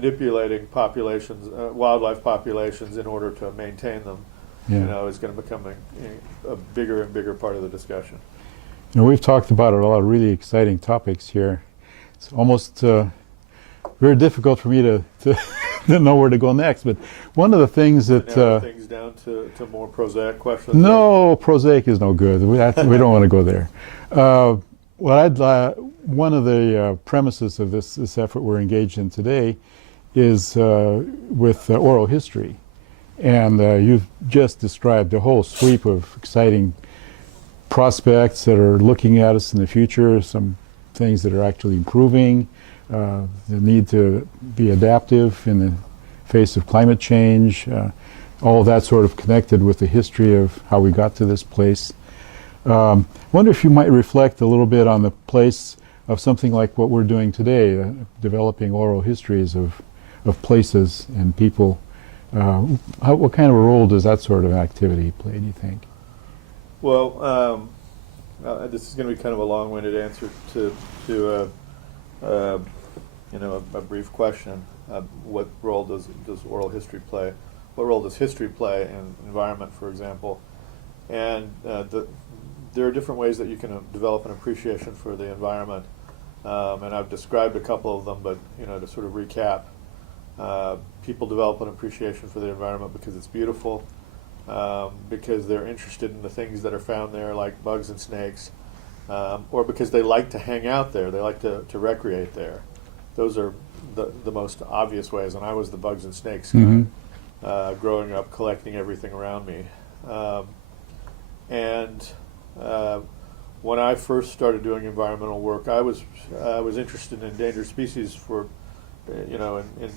manipulating populations, wildlife populations, in order to maintain them, is going to become a bigger and bigger part of the discussion. We've talked about a lot of really exciting topics here. It's almost very difficult for me to to know where to go next. But one of the things that narrow things down to more prosaic questions. No, prosaic is no good. We don't want to go there. One of the premises of this effort we're engaged in today is with oral history, and you've just described a whole sweep of exciting prospects that are looking at us in the future. Some things that are actually improving. The need to be adaptive in the face of climate change, all of that sort of connected with the history of how we got to this place. Wonder if you might reflect a little bit on the place of something like what we're doing today, developing oral histories of places and people. What kind of a role does that sort of activity play, do you think? Well, this is going to be kind of a long-winded answer to a brief question. What role does oral history play? What role does history play in environment, for example? And there are different ways that you can develop an appreciation for the environment. And I've described a couple of them, but to sort of recap, people develop an appreciation for the environment because it's beautiful, because they're interested in the things that are found there, like bugs and snakes, or because they like to hang out there, they like to recreate there. Those are the most obvious ways, and I was the bugs and snakes guy, growing up collecting everything around me. When I first started doing environmental work, I was interested in endangered species for, in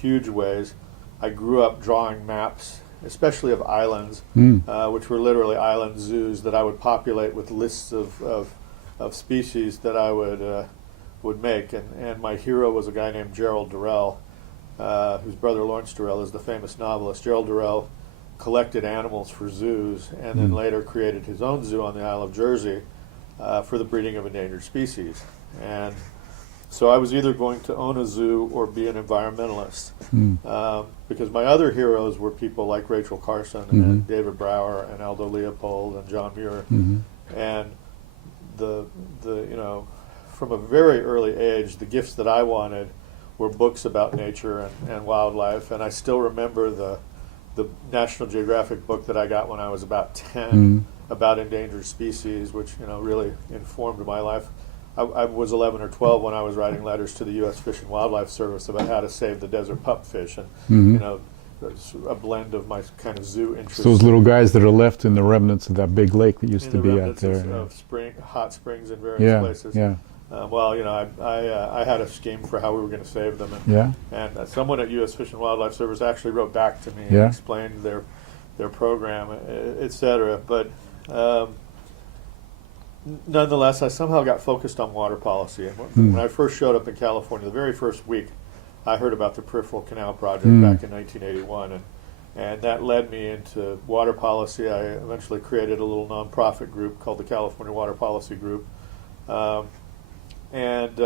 huge ways. I grew up drawing maps, especially of islands, which were literally island zoos that I would populate with lists of species that I would make. And my hero was a guy named Gerald Durrell, whose brother Lawrence Durrell is the famous novelist. Gerald Durrell collected animals for zoos and then later created his own zoo on the Isle of Jersey for the breeding of endangered species. And so I was either going to own a zoo or be an environmentalist, because my other heroes were people like Rachel Carson and David Brower and Aldo Leopold and John Muir. And from a very early age, the gifts that I wanted were books about nature and wildlife. And I still remember the National Geographic book that I got when I was about 10 about endangered species, which really informed my life. I was 11 or 12 when I was writing letters to the U.S. Fish and Wildlife Service about how to save the desert pupfish, and it's a blend of my kind of zoo interests. Those little guys that are left in the remnants of that big lake that used to be out there. Of hot springs in various places. I had a scheme for how we were going to save them, and someone at U.S. Fish and Wildlife Service actually wrote back to me and explained their program, etc. But nonetheless, I somehow got focused on water policy. And when I first showed up in California, the very first week, I heard about the Peripheral Canal Project back in 1981, and that led me into water policy. I eventually created a little nonprofit group called the California Water Policy Group, and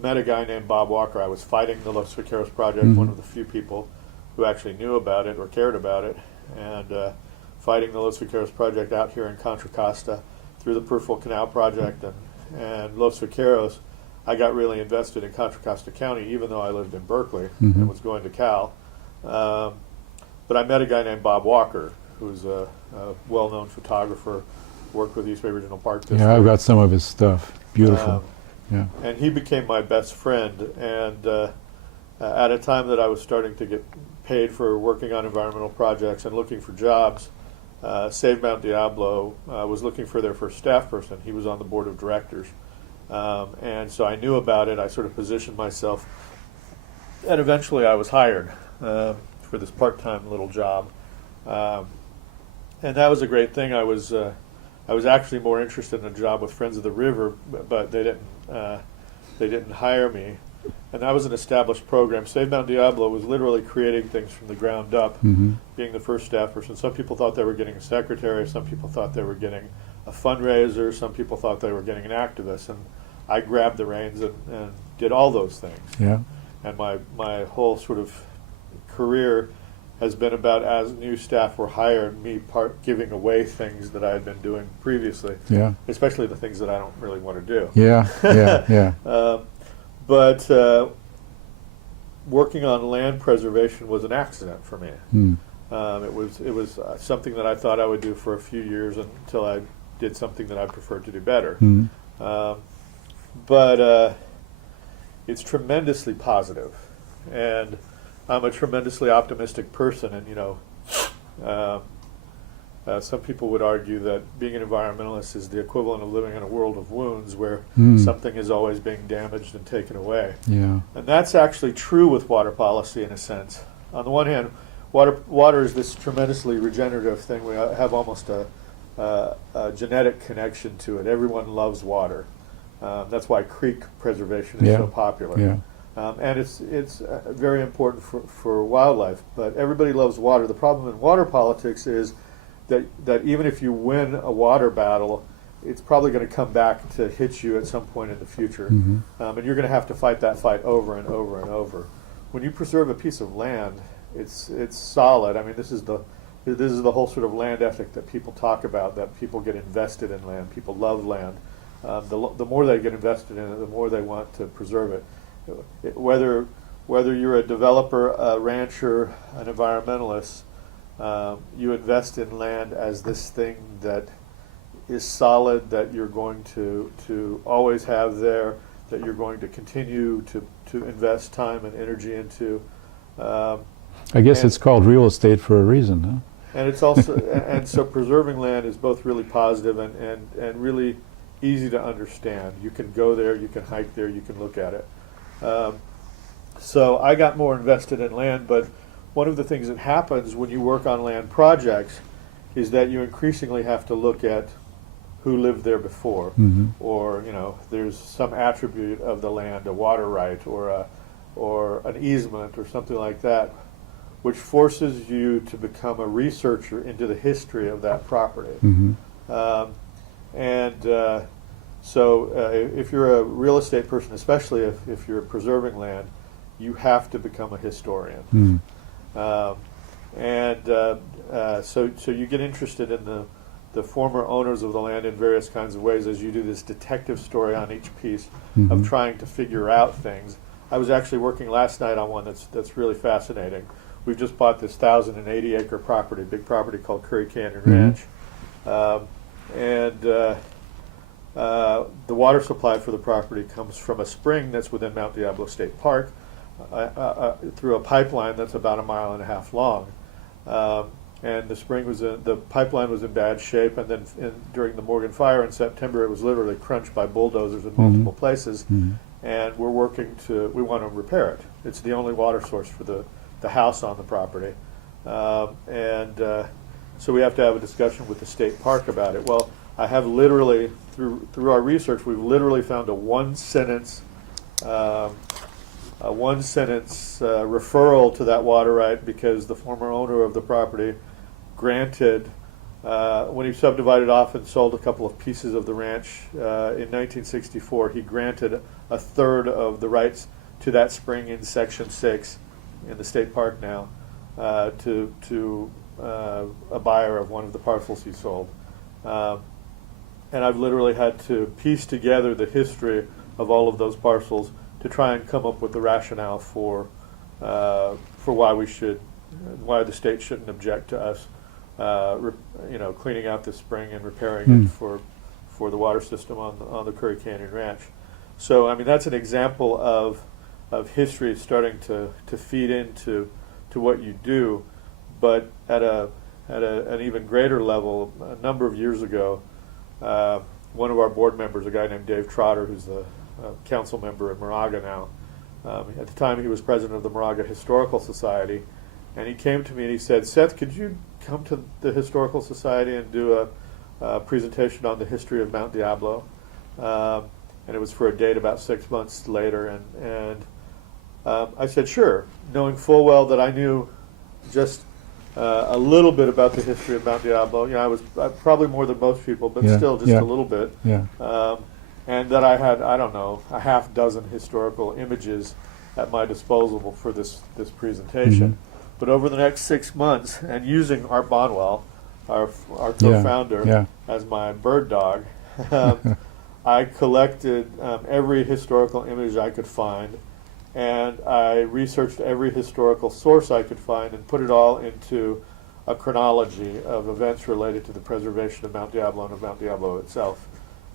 met a guy named Bob Walker. I was fighting the Los Vaqueros Project, one of the few people who actually knew about it or cared about it, and fighting the Los Vaqueros Project out here in Contra Costa through the Peripheral Canal Project and Los Vaqueros. I got really invested in Contra Costa County, even though I lived in Berkeley and was going to Cal. But I met a guy named Bob Walker, who's a well-known photographer, worked with East Bay Regional Park District. Yeah, I've got some of his stuff. Beautiful. And he became my best friend. And at a time that I was starting to get paid for working on environmental projects and looking for jobs, Save Mount Diablo was looking for their first staff person. He was on the board of directors. And so I knew about it. I sort of positioned myself. And eventually I was hired for this part-time little job. And that was a great thing. I was actually more interested in a job with Friends of the River, but they didn't hire me. And that was an established program. Save Mount Diablo was literally creating things from the ground up, being the first staff person. Some people thought they were getting a secretary. Some people thought they were getting a fundraiser. Some people thought they were getting an activist. And I grabbed the reins and did all those things. Yeah. and my whole sort of career has been about, as new staff were hired, me giving away things that I had been doing previously, Yeah. especially the things that I don't really want to do. Yeah. Yeah. Yeah. But working on land preservation was an accident for me. Mm. It was something that I thought I would do for a few years until I did something that I preferred to do better. Mm. But it's tremendously positive, and I'm a tremendously optimistic person. And some people would argue that being an environmentalist is the equivalent of living in a world of wounds, where something is always being damaged and taken away. Yeah. And that's actually true with water policy in a sense. On the one hand, water is this tremendously regenerative thing. We have almost a genetic connection to it. Everyone loves water. That's why creek preservation is so popular. Yeah. And it's very important for wildlife. But everybody loves water. The problem in water politics is that even if you win a water battle, it's probably going to come back to hit you at some point in the future. Mm-hmm. And you're going to have to fight that fight over and over and over. When you preserve a piece of land, it's solid. I mean, this is the whole sort of land ethic that people talk about, that people get invested in land. People love land. The more they get invested in it, the more they want to preserve it. Whether you're a developer, a rancher, an environmentalist, you invest in land as this thing that is solid, that you're going to always have there, that you're going to continue to invest time and energy into. I guess it's called real estate for a reason, huh? And it's also and so preserving land is both really positive and really easy to understand. You can go there, you can hike there, you can look at it. So I got more invested in land, but one of the things that happens when you work on land projects is that you increasingly have to look at who lived there before, or there's some attribute of the land, a water right or an easement or something like that, which forces you to become a researcher into the history of that property. So if you're a real estate person, especially if you're preserving land, you have to become a historian. So you get interested in the former owners of the land in various kinds of ways as you do this detective story on each piece of trying to figure out things. I was actually working last night on one that's really fascinating. We've just bought this 1,080-acre property, big property called Curry Canyon Ranch. The water supply for the property comes from a spring that's within Mount Diablo State Park through a pipeline that's about 1.5 miles long. And the pipeline was in bad shape, and then during the Morgan fire in September, it was literally crunched by bulldozers in multiple places. And we want to repair it. It's the only water source for the house on the property. So we have to have a discussion with the state park about it. Well, I have literally, through our research, we've literally found a one-sentence referral to that water right, because the former owner of the property granted, when he subdivided off and sold a couple of pieces of the ranch in 1964, he granted a third of the rights to that spring in Section 6 in the state park now to a buyer of one of the parcels he sold. And I've literally had to piece together the history of all of those parcels to try and come up with the rationale for why the state shouldn't object to us, cleaning out the spring and repairing it for the water system on the Curry Canyon Ranch. So I mean, that's an example of history starting to feed into what you do, but at an even greater level. A number of years ago, one of our board members, a guy named Dave Trotter, who's the council member at Moraga now. At the time, he was president of the Moraga Historical Society, and he came to me and he said, "Seth, could you come to the Historical Society and do a presentation on the history of Mount Diablo?" And it was for a date about 6 months later, and I said, "Sure," knowing full well that I knew just a little bit about the history of Mount Diablo. I was probably more than most people, but still just a little bit. And that I had, I don't know, a half dozen historical images at my disposal for this presentation. But over the next 6 months, and using Art Bonwell, our co-founder, as my bird dog, I collected every historical image I could find, and I researched every historical source I could find and put it all into a chronology of events related to the preservation of Mount Diablo and of Mount Diablo itself.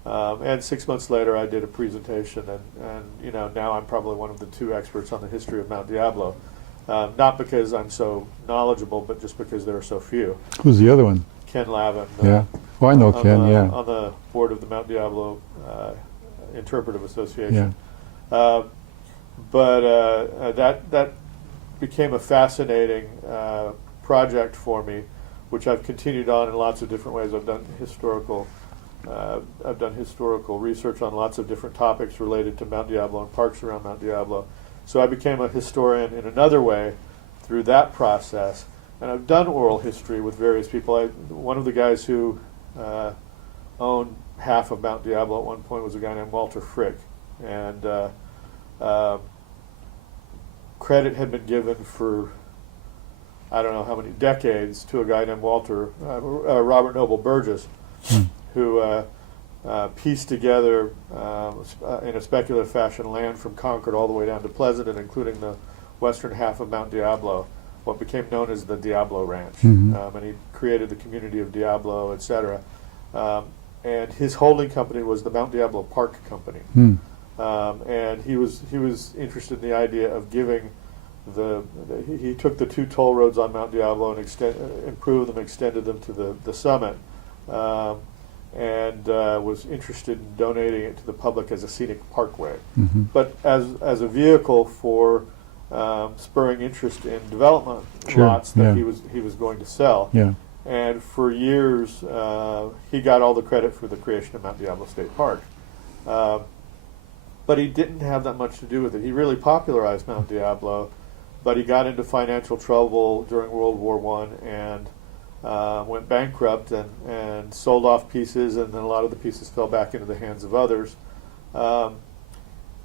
And 6 months later, I did a presentation, and now I'm probably one of the 2 experts on the history of Mount Diablo. Not because I'm so knowledgeable, but just because there are so few. Who's the other one? Ken Lavin. Yeah. Oh, I know Ken. On the board of the Mount Diablo Interpretive Association. Yeah. That became a fascinating project for me, which I've continued on in lots of different ways. I've done historical research on lots of different topics related to Mount Diablo and parks around Mount Diablo. So I became a historian in another way through that process. And I've done oral history with various people. One of the guys who owned half of Mount Diablo at one point was a guy named Walter Frick. And credit had been given for, I don't know how many decades, to a guy named Robert Noble Burgess, who pieced together, in a speculative fashion, land from Concord all the way down to Pleasanton, including the western half of Mount Diablo, what became known as the Diablo Ranch. And he created the community of Diablo, etc. And his holding company was the Mount Diablo Park Company. And he was interested in the idea of giving he took the 2 toll roads on Mount Diablo and improved them, extended them to the summit, and was interested in donating it to the public as a scenic parkway. But as a vehicle for spurring interest in development lots that he was going to sell. And for years, he got all the credit for the creation of Mount Diablo State Park. But he didn't have that much to do with it. He really popularized Mount Diablo, but he got into financial trouble during World War I and went bankrupt and sold off pieces, and then a lot of the pieces fell back into the hands of others. And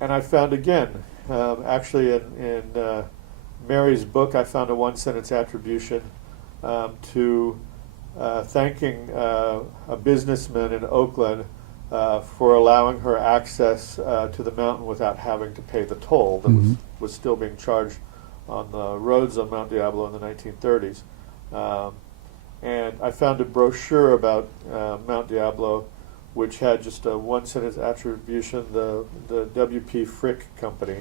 I found again, actually in Mary's book, I found a 1-sentence attribution to thanking a businessman in Oakland for allowing her access to the mountain without having to pay the toll that was still being charged on the roads on Mount Diablo in the 1930s. And I found a brochure about Mount Diablo, which had just a 1-sentence attribution, the W.P. Frick Company,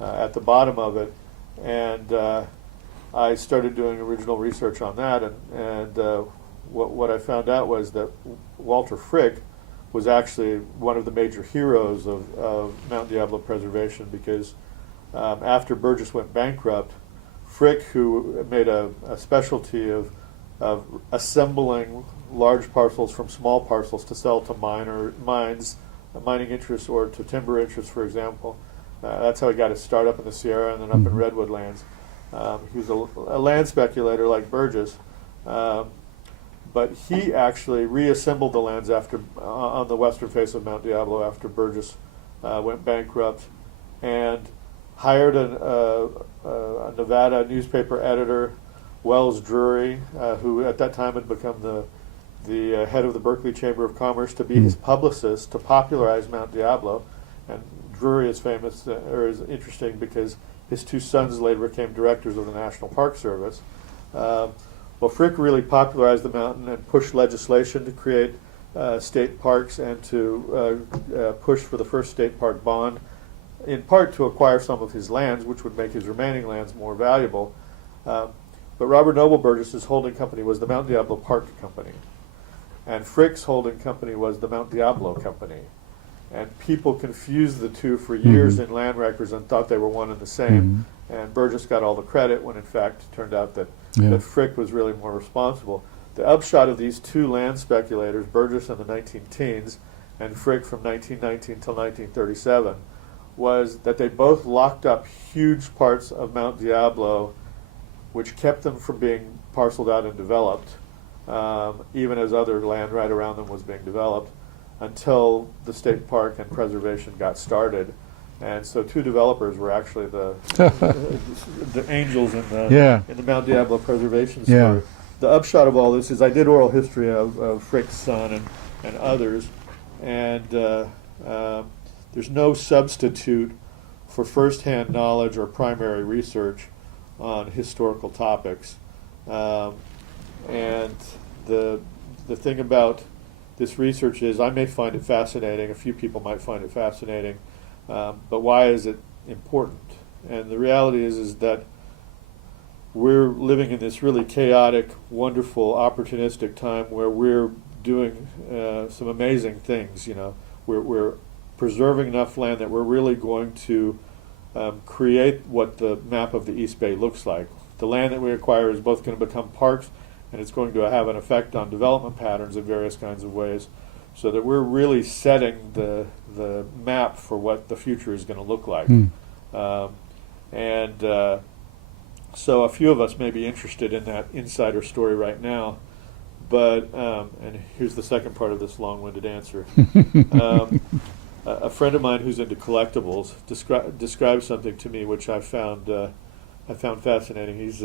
at the bottom of it. And I started doing original research on that, and what I found out was that Walter Frick was actually one of the major heroes of Mount Diablo preservation, because after Burgess went bankrupt, Frick, who made a specialty of assembling large parcels from small parcels to sell to mining interests, or to timber interests, for example. That's how he got his start up in the Sierra and then up in Redwood lands. He was a land speculator like Burgess, but he actually reassembled the lands on the western face of Mount Diablo after Burgess went bankrupt, and hired a Nevada newspaper editor, Wells Drury, who at that time had become the head of the Berkeley Chamber of Commerce, to be his publicist to popularize Mount Diablo. And Drury is famous, or is interesting, because his 2 sons later became directors of the National Park Service. Well, Frick really popularized the mountain and pushed legislation to create state parks and to push for the first state park bond, in part to acquire some of his lands, which would make his remaining lands more valuable. But Robert Noble Burgess's holding company was the Mount Diablo Park Company, and Frick's holding company was the Mount Diablo Company. And people confused the two for years in land records and thought they were one and the same. And Burgess got all the credit, when in fact it turned out that Frick was really more responsible. The upshot of these 2 land speculators, Burgess in the 19-teens and Frick from 1919 till 1937, was that they both locked up huge parts of Mount Diablo, which kept them from being parceled out and developed, even as other land right around them was being developed, until the state park and preservation got started. And so two developers were actually the angels in the Yeah. Mount Diablo preservation story. Yeah. The upshot of all this is I did oral history of Frick's son and others, and there's no substitute for first-hand knowledge or primary research on historical topics. And the thing about this research is I may find it fascinating, a few people might find it fascinating, but why is it important? And the reality is that we're living in this really chaotic, wonderful, opportunistic time where we're doing some amazing things. You know, we're preserving enough land that we're really going to create what the map of the East Bay looks like. The land that we acquire is both going to become parks, and it's going to have an effect on development patterns in various kinds of ways, so that we're really setting the map for what the future is going to look like. So a few of us may be interested in that insider story right now, but, and here's the second part of this long-winded answer. A friend of mine who's into collectibles described something to me which I found fascinating. He's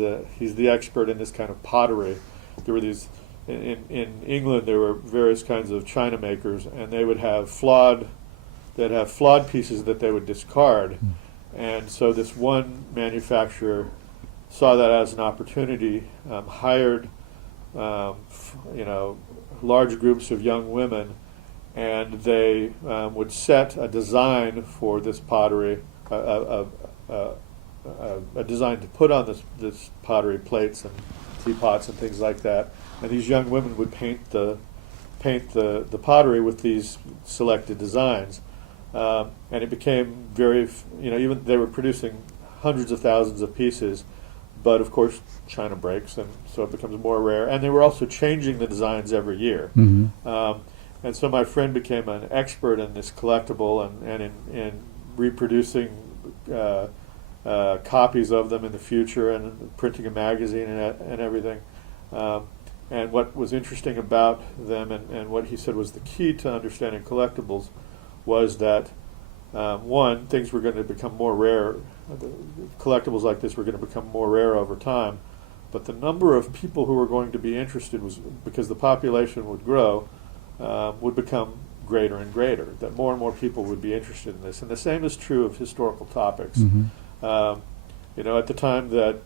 the expert in this kind of pottery. There were these in England. There were various kinds of china makers, and they would have flawed pieces that they would discard. And so this one manufacturer saw that as an opportunity, hired large groups of young women, and they would set a design for this pottery, a design to put on this pottery, plates and teapots and things like that. And these young women would paint the pottery with these selected designs, and it became very, even they were producing hundreds of thousands of pieces. But of course, China breaks, and so it becomes more rare. And they were also changing the designs every year. And so my friend became an expert in this collectible and in reproducing copies of them in the future and printing a magazine and everything. And what was interesting about them and what he said was the key to understanding collectibles was that, one, things were going to become more rare. Collectibles like this were going to become more rare over time, but the number of people who were going to be interested was, because the population would grow, would become greater and greater, that more and more people would be interested in this. And the same is true of historical topics. At the time that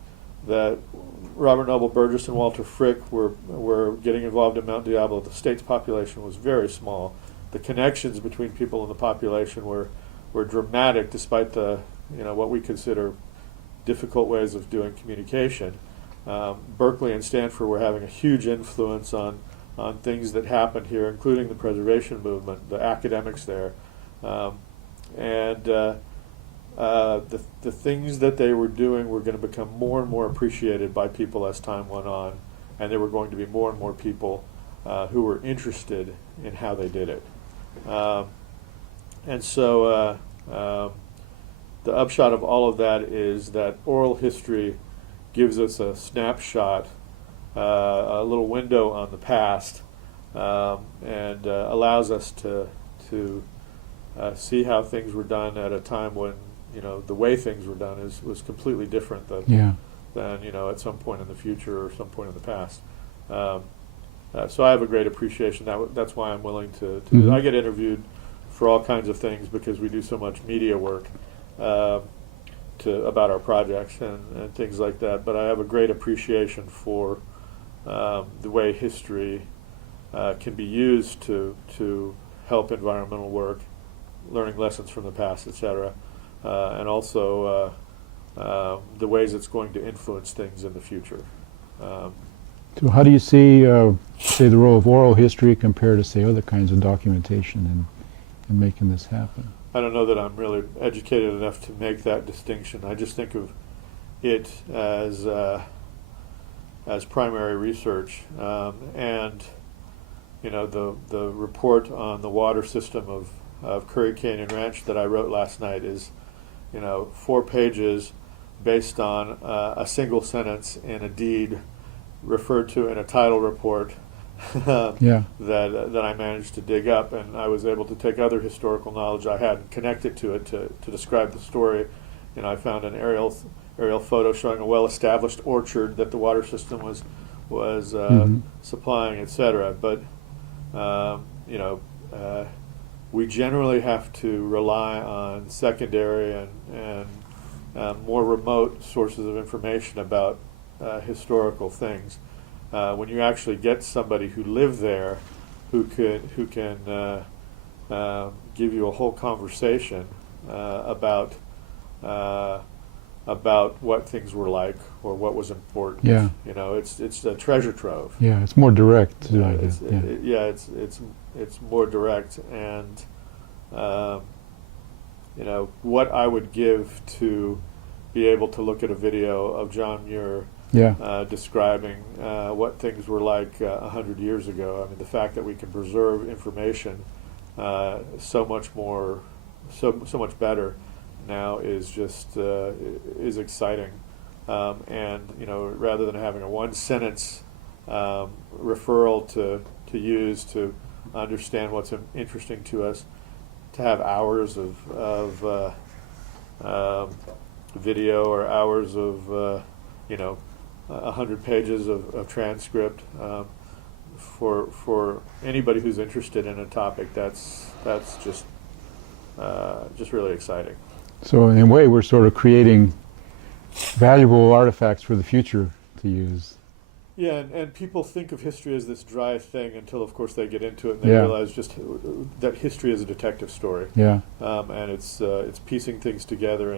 Robert Noble Burgess and Walter Frick were getting involved in Mount Diablo, the state's population was very small. The connections between people in the population were dramatic, despite the what we consider difficult ways of doing communication. Berkeley and Stanford were having a huge influence on things that happened here, including the preservation movement, the academics there, and the things that they were doing were going to become more and more appreciated by people as time went on, and there were going to be more and more people who were interested in how they did it. And so the upshot of all of that is that oral history gives us a snapshot, a little window on the past, and allows us to see how things were done at a time when the way things were done was completely different than at some point in the future or some point in the past. So I have a great appreciation. That's why I'm willing to I get interviewed for all kinds of things because we do so much media work about our projects and things like that. But I have a great appreciation for the way history can be used to help environmental work, learning lessons from the past, etc., and also the ways it's going to influence things in the future. So how do you see, say, the role of oral history compared to, say, other kinds of documentation in making this happen? I don't know that I'm really educated enough to make that distinction. I just think of it as primary research, and the report on the water system of Curry Canyon Ranch that I wrote last night is 4 pages based on a single sentence in a deed referred to in a title report Yeah. that I managed to dig up, and I was able to take other historical knowledge I had and connect it to it to describe the story. You know, I found an aerial photo showing a well-established orchard that the water system was supplying, etc. But you know, we generally have to rely on secondary and more remote sources of information about historical things. When you actually get somebody who lived there, who can give you a whole conversation about what things were like or what was important. Yeah. You know, it's a treasure trove. Yeah, it's more direct. It's more direct, and you know, what I would give to be able to look at a video of John Muir describing what things were like 100 years ago. I mean, the fact that we can preserve information so much much better now is just is exciting. And you know, rather than having a one-sentence referral to use to understand what's interesting to us, to have hours of video or hours of you know, 100 pages of transcript, for anybody who's interested in a topic, that's just really exciting. So in a way, we're sort of creating valuable artifacts for the future to use. Yeah, and people think of history as this dry thing until, of course, they get into it and they realize just that history is a detective story. Yeah. And it's piecing things together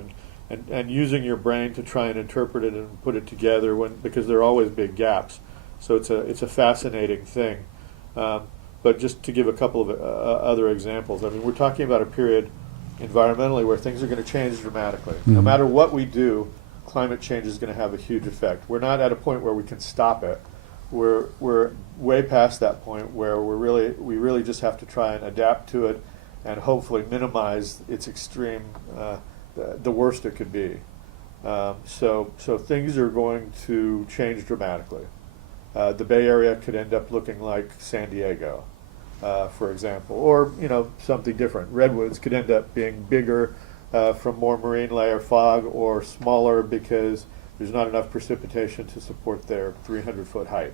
and using your brain to try and interpret it and put it together because there are always big gaps. So it's a fascinating thing. But just to give a couple of other examples, I mean, we're talking about a period environmentally where things are going to change dramatically. Mm-hmm. No matter what we do, climate change is going to have a huge effect. We're not at a point where we can stop it. We're way past that point where we really just have to try and adapt to it and hopefully minimize its extreme, the worst it could be. So things are going to change dramatically. The Bay Area could end up looking like San Diego, for example, or you know, something different. Redwoods could end up being bigger from more marine layer fog, or smaller because there's not enough precipitation to support their 300-foot height.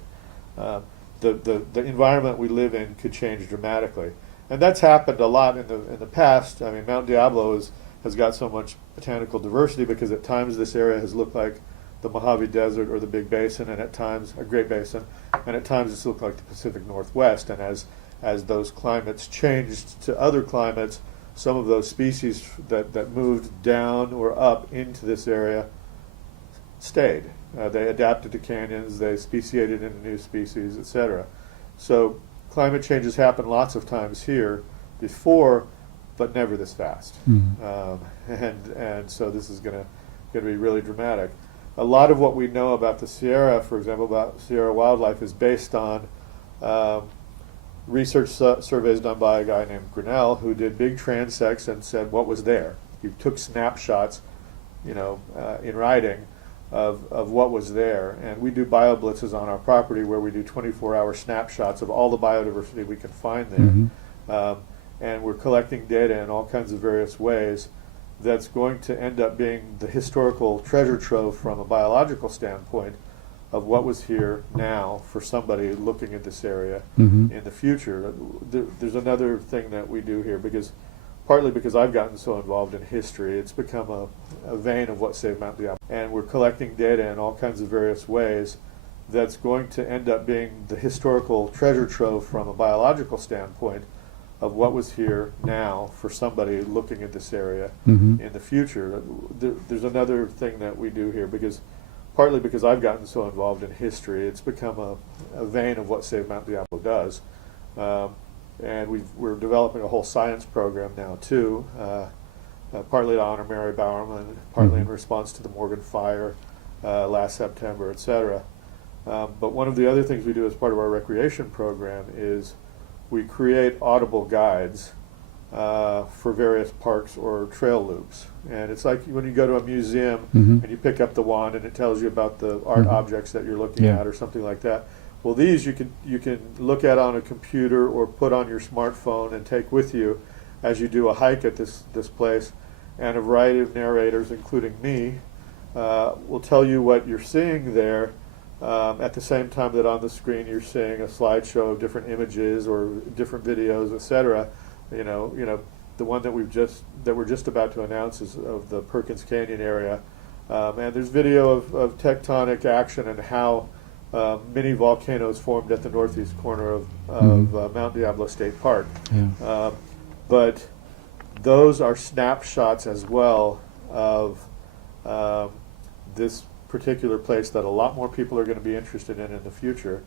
The environment we live in could change dramatically, and that's happened a lot in the past. I mean, Mount Diablo has got so much botanical diversity because at times this area has looked like the Mojave Desert or the Big Basin, and at times a Great Basin, and at times it's looked like the Pacific Northwest. And as those climates changed to other climates, some of those species that moved down or up into this area stayed. They adapted to canyons, they speciated into new species, etc. So climate changes happen lots of times here before, but never this fast. Mm-hmm. And so this is going to be really dramatic. A lot of what we know about the Sierra, for example, about Sierra wildlife, is based on research surveys done by a guy named Grinnell, who did big transects and said what was there. He took snapshots, you know, in writing of what was there. And we do bioblitzes on our property where we do 24-hour snapshots of all the biodiversity we can find there. Mm-hmm. And we're collecting data in all kinds of various ways that's going to end up being the historical treasure trove from a biological standpoint of what was here now for somebody looking at this area in the future. There's another thing that we do here, partly because I've gotten so involved in history, it's become a vein of what saved Mount Diablo. And we're collecting data in all kinds of various ways that's going to end up being the historical treasure trove from a biological standpoint of what was here now for somebody looking at this area in the future. There's another thing that we do here, partly because I've gotten so involved in history, it's become a vein of what Save Mount Diablo does. And we're developing a whole science program now too, partly to honor Mary Bowerman, partly in response to the Morgan fire last September, etc. But one of the other things we do as part of our recreation program is we create audible guides for various parks or trail loops. And it's like when you go to a museum and you pick up the wand and it tells you about the art objects that you're looking at or something like that. Well, these you can look at on a computer or put on your smartphone and take with you as you do a hike at this place. And a variety of narrators, including me, will tell you what you're seeing there. At the same time that on the screen you're seeing a slideshow of different images or different videos, etc. You know, the one that we're just about to announce is of the Perkins Canyon area, and there's video of tectonic action and how many volcanoes formed at the northeast corner of Mount Diablo State Park. Yeah. But those are snapshots as well of this particular place that a lot more people are going to be interested in the future.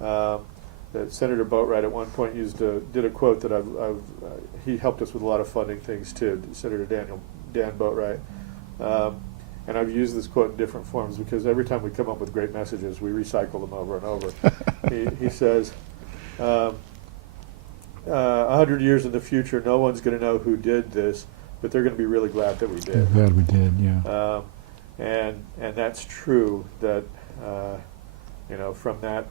That Senator Boatwright at one point did a quote that he helped us with a lot of funding things too, Senator Dan Boatwright. And I've used this quote in different forms because every time we come up with great messages, we recycle them over and over. He says, 100 years in the future, no one's going to know who did this, but they're going to be really glad that we did. Glad we did, yeah. And that's true. That from that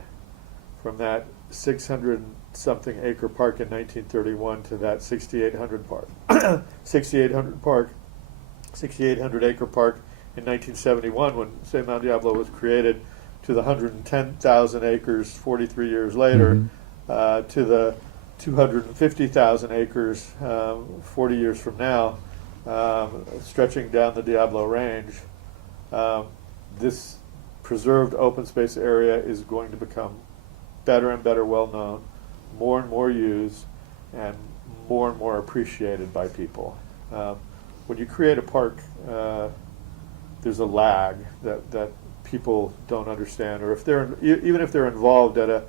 600 something acre park in 1931 to that 6,800 acre park in 1971 when St. Mount Diablo was created, to the 110,000 acres 43 years later, to the 250,000 acres 40 years from now, stretching down the Diablo Range. This preserved open space area is going to become better and better well known, more and more used, and more appreciated by people. When you create a park, there's a lag that people don't understand, or even if they're involved at a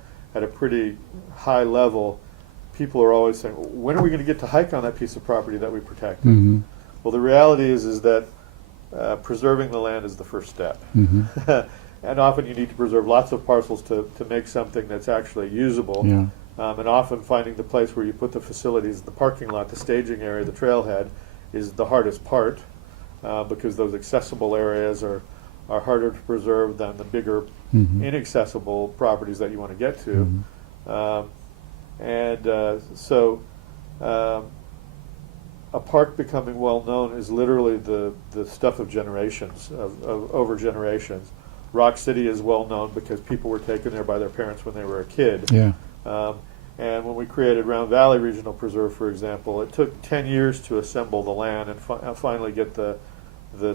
pretty high level, people are always saying, when are we going to get to hike on that piece of property that we protected? Mm-hmm. Well, the reality is that preserving the land is the first step. Mm-hmm. And often you need to preserve lots of parcels to make something that's actually usable. Yeah. And often finding the place where you put the facilities, the parking lot, the staging area, the trailhead, is the hardest part, because those accessible areas are harder to preserve than the bigger inaccessible properties that you want to get to. So a park becoming well known is literally the stuff of generations, of over generations. Rock City is well known because people were taken there by their parents when they were a kid. Yeah. And when we created Round Valley Regional Preserve, for example, it took 10 years to assemble the land and finally get the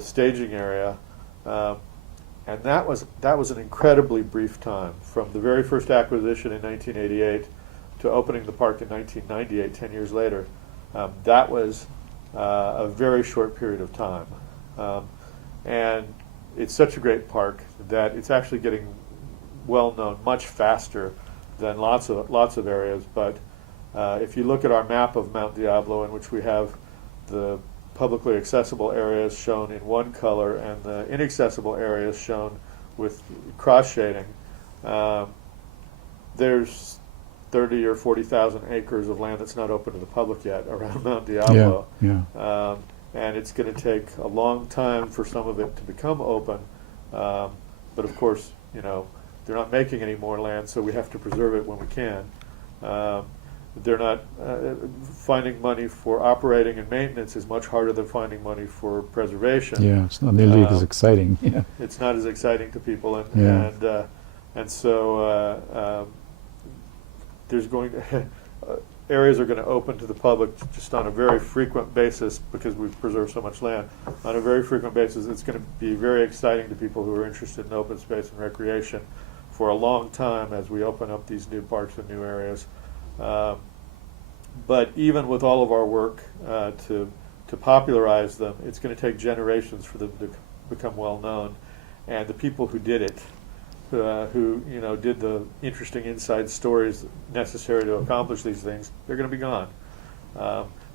staging area. And that was an incredibly brief time, from the very first acquisition in 1988 to opening the park in 1998, 10 years later. That was a very short period of time. And it's such a great park that it's actually getting well known much faster than lots of areas. But if you look at our map of Mount Diablo, in which we have the publicly accessible areas shown in one color and the inaccessible areas shown with cross shading, there's 30 or 40,000 acres of land that's not open to the public yet around Mount Diablo. Yeah. And it's going to take a long time for some of it to become open. But of course, they're not making any more land, so we have to preserve it when we can. They're not finding money for operating and maintenance is much harder than finding money for preservation. Yeah, it's not nearly as exciting. Yeah. It's not as exciting to people, and so there's going to areas are going to open to the public just on a very frequent basis because we've preserved so much land. On a very frequent basis, it's going to be very exciting to people who are interested in open space and recreation for a long time as we open up these new parks and new areas. But even with all of our work to popularize them, it's going to take generations for them to become well known. And the people who did it, who did the interesting inside stories necessary to accomplish these things, they're going to be gone.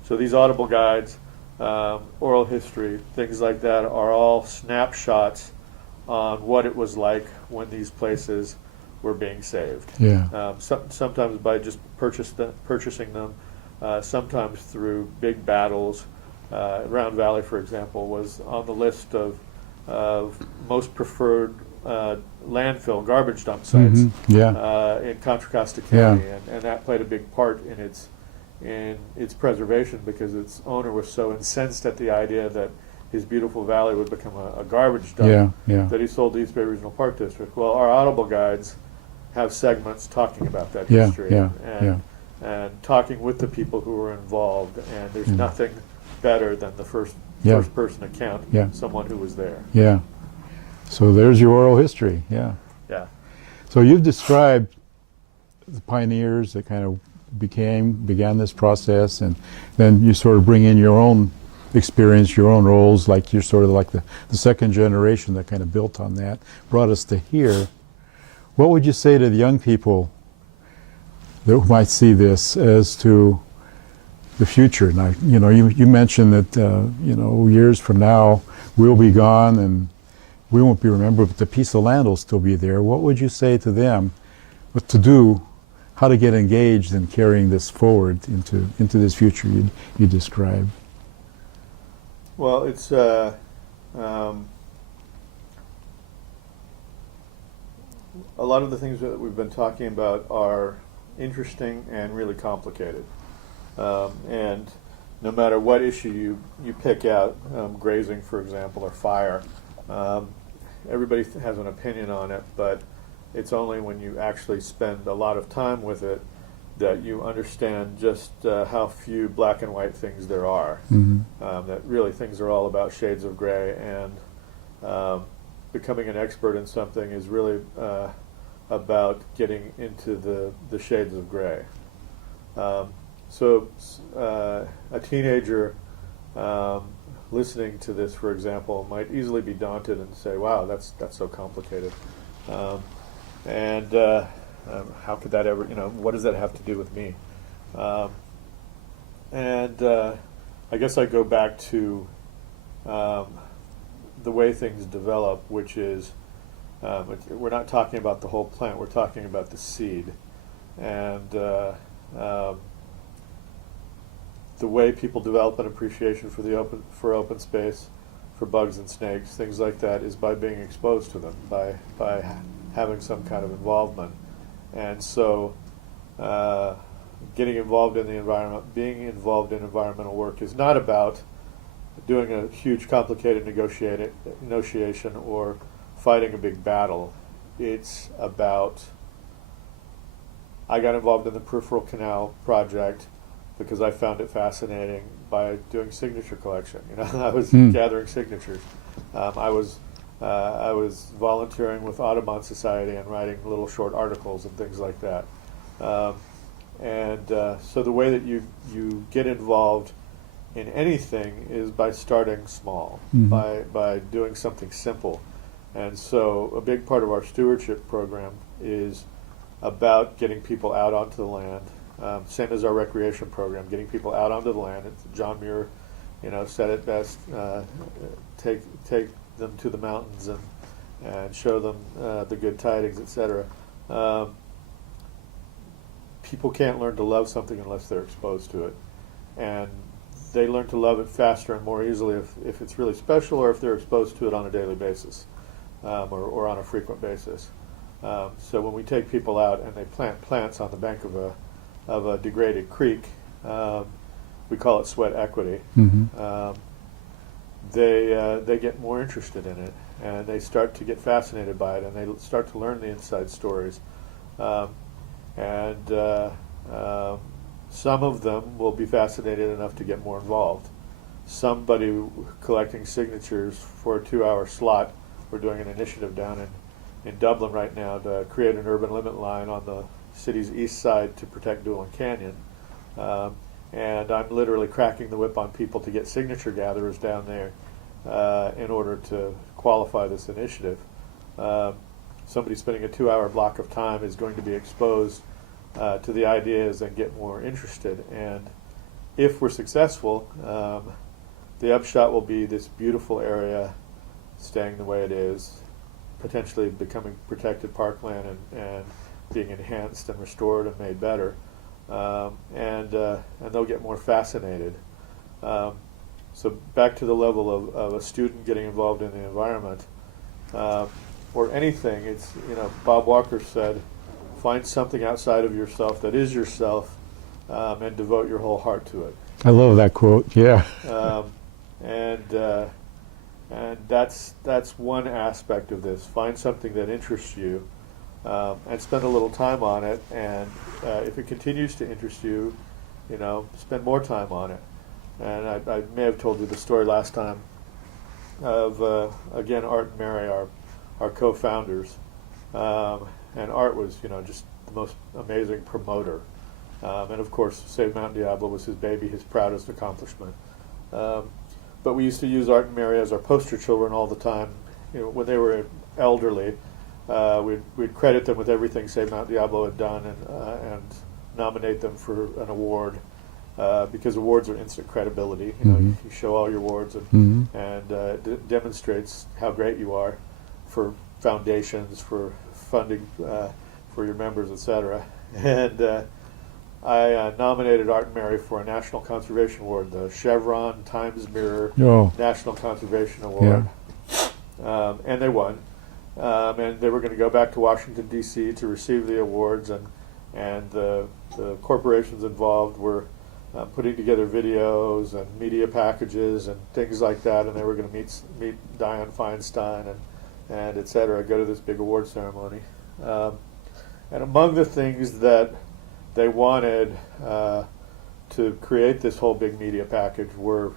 So these audible guides, oral history, things like that are all snapshots on what it was like when these places were being saved. Yeah. Sometimes by just purchasing them, sometimes through big battles. Round Valley, for example, was on the list of most preferred landfill, garbage dump sites Yeah. in Contra Costa Yeah. County, and that played a big part in its preservation because its owner was so incensed at the idea that his beautiful valley would become a garbage dump Yeah. Yeah. that he sold the East Bay Regional Park District. Well, our Audible guides have segments talking about that Yeah. history Yeah. and, Yeah. and talking with the people who were involved, and there's Mm. nothing better than the first Yeah. person account, Yeah. someone who was there. Yeah. So there's your oral history. Yeah. Yeah. So you've described the pioneers that kind of began this process, and then you sort of bring in your own experience, your own roles, like you're sort of like the second generation that kind of built on that, brought us to here. What would you say to the young people that might see this as to the future? Now, you mentioned that, years from now we'll be gone and we won't be remembered, but the piece of land will still be there. What would you say to them what to do, how to get engaged in carrying this forward into this future you described? Well, it's a lot of the things that we've been talking about are interesting and really complicated. And no matter what issue you pick out, grazing, for example, or fire, everybody has an opinion on it, but it's only when you actually spend a lot of time with it that you understand just how few black and white things there are. That really things are all about shades of gray, and becoming an expert in something is really about getting into the shades of gray. So a teenager listening to this, for example, might easily be daunted and say, wow, that's so complicated. And how could that ever, what does that have to do with me? And I guess I go back to the way things develop, which is we're not talking about the whole plant, we're talking about the seed. And the way people develop an appreciation for open space, for bugs and snakes, things like that, is by being exposed to them, by having some kind of involvement. And so getting involved in the environment, being involved in environmental work is not about doing a huge complicated negotiation or fighting a big battle. It's about, I got involved in the Peripheral Canal project because I found it fascinating by doing signature collection. I was gathering signatures. I was volunteering with Audubon Society and writing little short articles and things like that. So the way that you get involved in anything is by starting small, by doing something simple. And so a big part of our stewardship program is about getting people out onto the land, same as our recreation program, getting people out onto the land. John Muir, said it best, take them to the mountains and show them the good tidings, etc. People can't learn to love something unless they're exposed to it. And they learn to love it faster and more easily if it's really special, or if they're exposed to it on a daily basis, or on a frequent basis. So when we take people out and they plant plants on the bank of a degraded creek, we call it sweat equity. They get more interested in it, and they start to get fascinated by it, and they start to learn the inside stories. Some of them will be fascinated enough to get more involved. Somebody collecting signatures for a 2-hour slot, we're doing an initiative down in Dublin right now to create an urban limit line on the city's east side to protect Doolan Canyon. And I'm literally cracking the whip on people to get signature gatherers down there in order to qualify this initiative. Somebody spending a 2-hour block of time is going to be exposed to the ideas and get more interested. And if we're successful, the upshot will be this beautiful area staying the way it is, potentially becoming protected parkland and being enhanced and restored and made better. And they'll get more fascinated. So back to the level of a student getting involved in the environment. or anything, it's, Bob Walker said, find something outside of yourself that is yourself, and devote your whole heart to it. I love that quote. Yeah. And that's one aspect of this. Find something that interests you, and spend a little time on it. And if it continues to interest you, spend more time on it. And I may have told you the story last time of again, Art and Mary, our co-founders, and Art was just the most amazing promoter. And of course, Save Mountain Diablo was his baby, his proudest accomplishment. But we used to use Art and Mary as our poster children all the time. When they were elderly, we'd credit them with everything Save Mountain Diablo had done, and nominate them for an award, because awards are instant credibility. You show all your awards, and it demonstrates how great you are for foundations, for funding for your members, etc. And I nominated Art and Mary for a National Conservation Award, the Chevron Times Mirror National Conservation Award. Yeah. And they won. And they were going to go back to Washington, D.C. to receive the awards, and the corporations involved were putting together videos and media packages and things like that, and they were going to meet Dianne Feinstein and et cetera, go to this big award ceremony. And among the things that they wanted to create this whole big media package were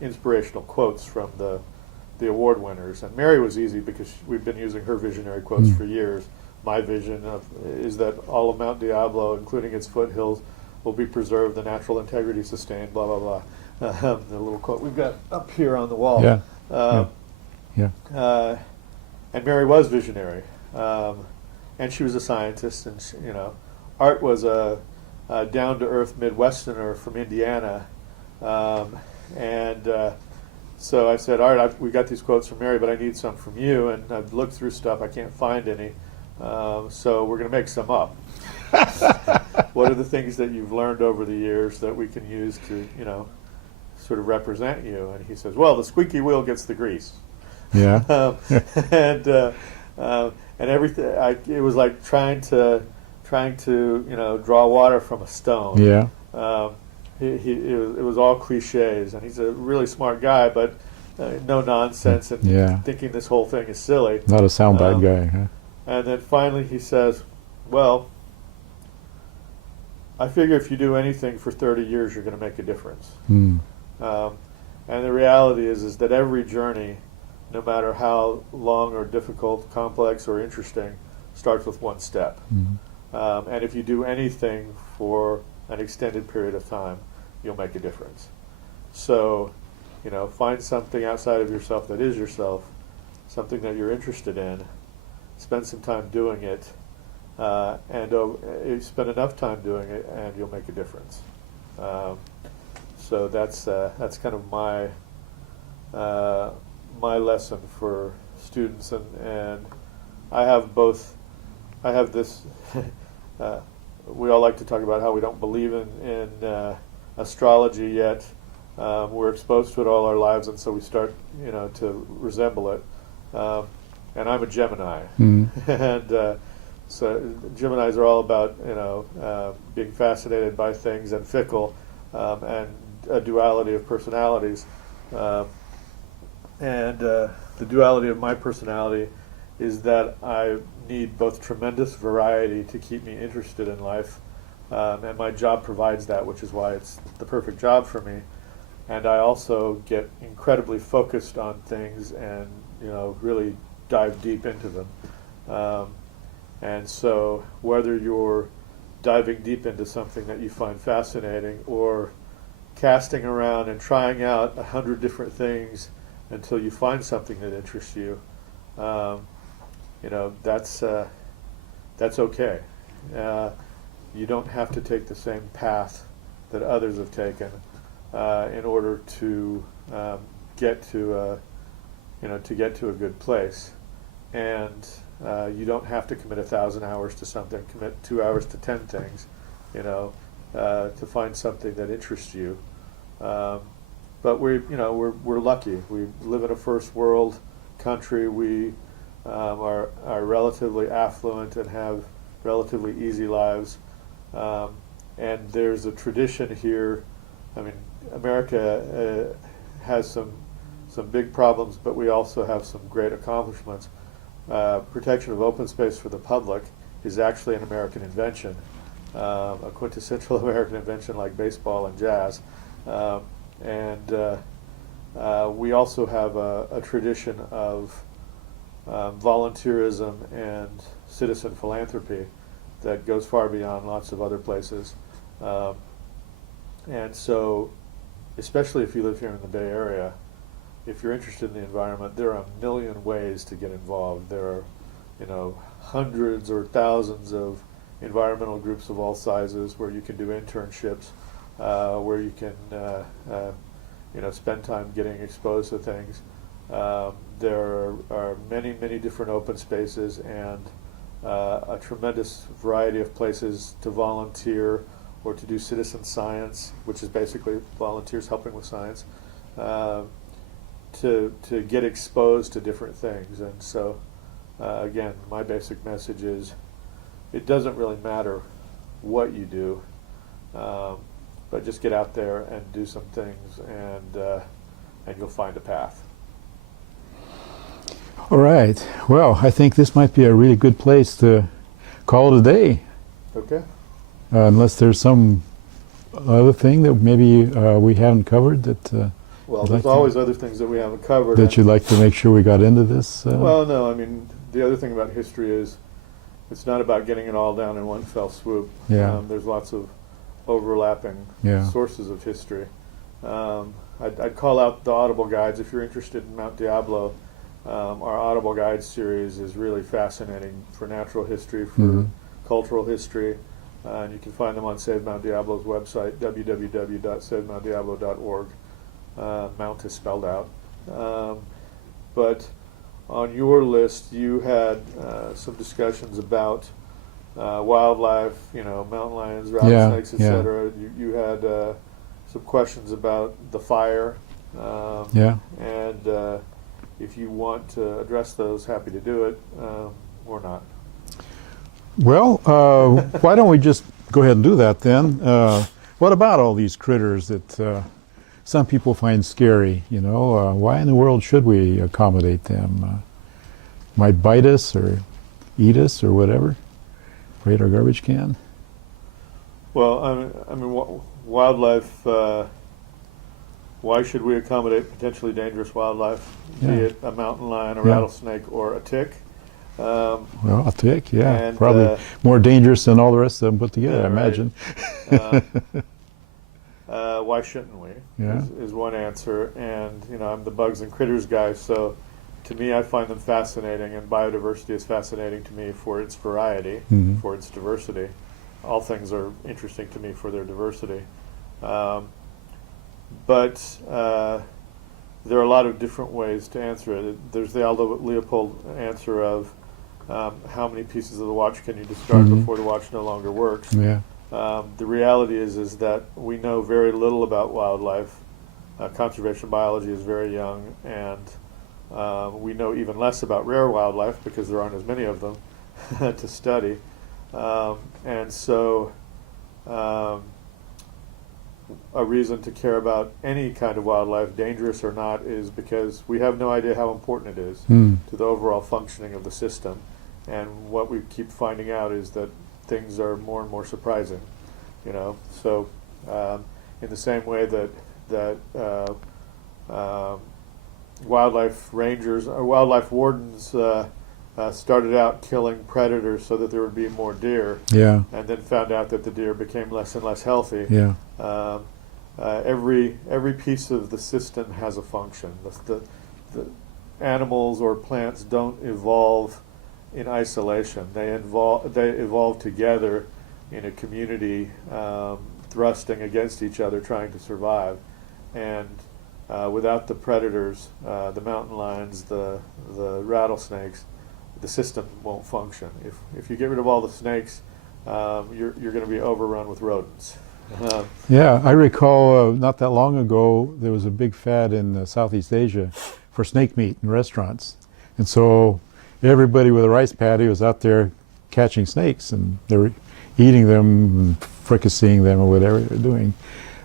inspirational quotes from the award winners. And Mary was easy because we've been using her visionary quotes for years. My vision is that all of Mount Diablo, including its foothills, will be preserved, the natural integrity sustained, blah, blah, blah. The little quote we've got up here on the wall. And Mary was visionary. And she was a scientist, and Art was a down-to-earth Midwesterner from Indiana, so I said, Art, we got these quotes from Mary, but I need some from you, and I've looked through stuff, I can't find any, so we're going to make some up. What are the things that you've learned over the years that we can use to, sort of represent you? And he says, well, the squeaky wheel gets the grease. Yeah. And everything, it was like trying to draw water from a stone. Yeah. It was all cliches, and he's a really smart guy, but no nonsense, and thinking this whole thing is silly. Not a soundbite guy, huh? And then finally he says, well, I figure if you do anything for 30 years, you're going to make a difference. And the reality is that every journey, no matter how long or difficult, complex or interesting, starts with one step. And if you do anything for an extended period of time, you'll make a difference. So, find something outside of yourself that is yourself, something that you're interested in, spend some time doing it, and you spend enough time doing it, and you'll make a difference. So that's kind of my lesson for students, and I have this. We all like to talk about how we don't believe in astrology yet. We're exposed to it all our lives, and so we start, to resemble it. And I'm a Gemini, and so Geminis are all about, being fascinated by things and fickle, and a duality of personalities. And the duality of my personality is that I need both tremendous variety to keep me interested in life, and my job provides that, which is why it's the perfect job for me. And I also get incredibly focused on things and, really dive deep into them. And so whether you're diving deep into something that you find fascinating or casting around and trying out 100 different things until you find something that interests you, that's okay. You don't have to take the same path that others have taken in order to get to a good place. And you don't have to commit 1,000 hours to something. Commit 2 hours to 10 things, to find something that interests you. But we're lucky. We live in a first world country. We are relatively affluent and have relatively easy lives. And there's a tradition here. I mean, America has some big problems, but we also have some great accomplishments. Protection of open space for the public is actually an American invention, a quintessential American invention like baseball and jazz. And we also have a tradition of volunteerism and citizen philanthropy that goes far beyond lots of other places. And so, especially if you live here in the Bay Area, if you're interested in the environment, there are a million ways to get involved. There are, hundreds or thousands of environmental groups of all sizes where you can do internships, where you can, spend time getting exposed to things. There are many, many different open spaces and a tremendous variety of places to volunteer or to do citizen science, which is basically volunteers helping with science, to get exposed to different things. And so, again, my basic message is it doesn't really matter what you do, but just get out there and do some things, and you'll find a path. All right. Well, I think this might be a really good place to call it a day. Okay. Unless there's some other thing that maybe we haven't covered that. Well, there's always other things that we haven't covered. That you'd like to make sure we got into this? Well, no. I mean, the other thing about history is it's not about getting it all down in one fell swoop. Yeah. There's lots of overlapping sources of history. I'd call out the Audible guides if you're interested in Mount Diablo. Our Audible Guide series is really fascinating for natural history, for cultural history, and you can find them on Save Mount Diablo's website, www.savemountdiablo.org. Mount is spelled out. But on your list, you had some discussions about wildlife, mountain lions, rattlesnakes, etc. You had some questions about the fire. And if you want to address those, happy to do it, or not. Well, why don't we just go ahead and do that then? What about all these critters that some people find scary? Why in the world should we accommodate them? Might bite us or eat us or whatever. Raid our garbage can. Well, I mean, wildlife. Why should we accommodate potentially dangerous wildlife, be it a mountain lion, a rattlesnake, or a tick? Well, a tick, and, probably more dangerous than all the rest of them put together, I imagine. Why shouldn't we? Yeah. Is one answer. And I'm the bugs and critters guy, so to me, I find them fascinating, and biodiversity is fascinating to me for its variety, for its diversity. All things are interesting to me for their diversity. But there are a lot of different ways to answer it. There's the Aldo Leopold answer of how many pieces of the watch can you discard before the watch no longer works. Yeah. The reality is that we know very little about wildlife. Conservation biology is very young, and we know even less about rare wildlife because there aren't as many of them to study. And so a reason to care about any kind of wildlife, dangerous or not, is because we have no idea how important it is to the overall functioning of the system. And what we keep finding out is that things are more and more surprising. So in the same way that wildlife rangers or wildlife wardens started out killing predators so that there would be more deer, and then found out that the deer became less and less healthy. Every piece of the system has a function. The animals or plants don't evolve in isolation. They evolve together in a community, thrusting against each other, trying to survive. And without the predators, the mountain lions, the rattlesnakes, the system won't function. If you get rid of all the snakes, you're going to be overrun with rodents. I recall not that long ago there was a big fad in Southeast Asia for snake meat in restaurants, and so everybody with a rice paddy was out there catching snakes, and they were eating them, and fricasseeing them, or whatever they were doing.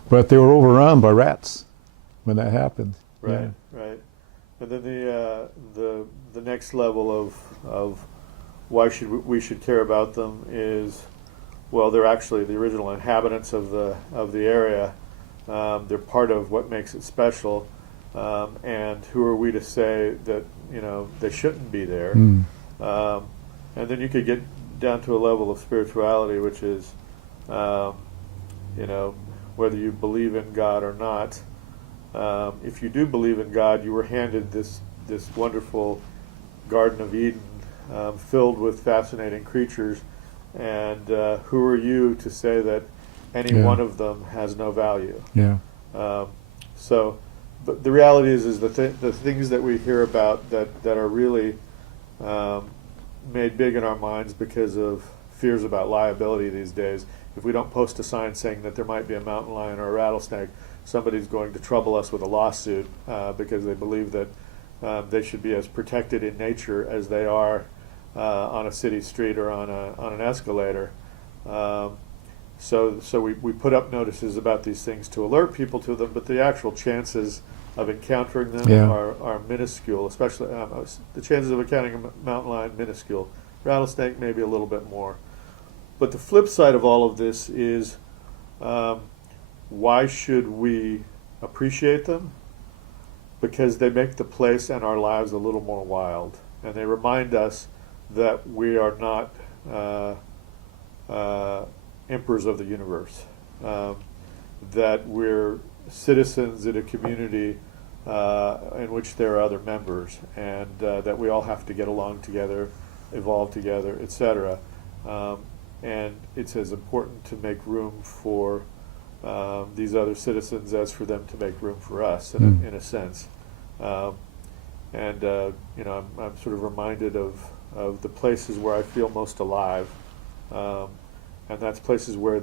But they were overrun by rats when that happened. Right, right. And then the next level of why we should care about them is, well, they're actually the original inhabitants of the area. They're part of what makes it special. And who are we to say that they shouldn't be there? And then you could get down to a level of spirituality, which is, whether you believe in God or not. If you do believe in God, you were handed this wonderful Garden of Eden, filled with fascinating creatures, and who are you to say that any one of them has no value? Yeah. So, but the reality is the things that we hear about that are really made big in our minds because of fears about liability these days. If we don't post a sign saying that there might be a mountain lion or a rattlesnake, somebody's going to trouble us with a lawsuit because they believe that they should be as protected in nature as they are on a city street or on an escalator. So we put up notices about these things to alert people to them, but the actual chances of encountering them are minuscule, especially the chances of encountering a mountain lion, minuscule. Rattlesnake, maybe a little bit more. But the flip side of all of this is, why should we appreciate them? Because they make the place and our lives a little more wild. And they remind us that we are not emperors of the universe, that we're citizens in a community in which there are other members, and that we all have to get along together, evolve together, etc. And it's as important to make room for these other citizens as for them to make room for us, in a sense. I'm sort of reminded of the places where I feel most alive, and that's places where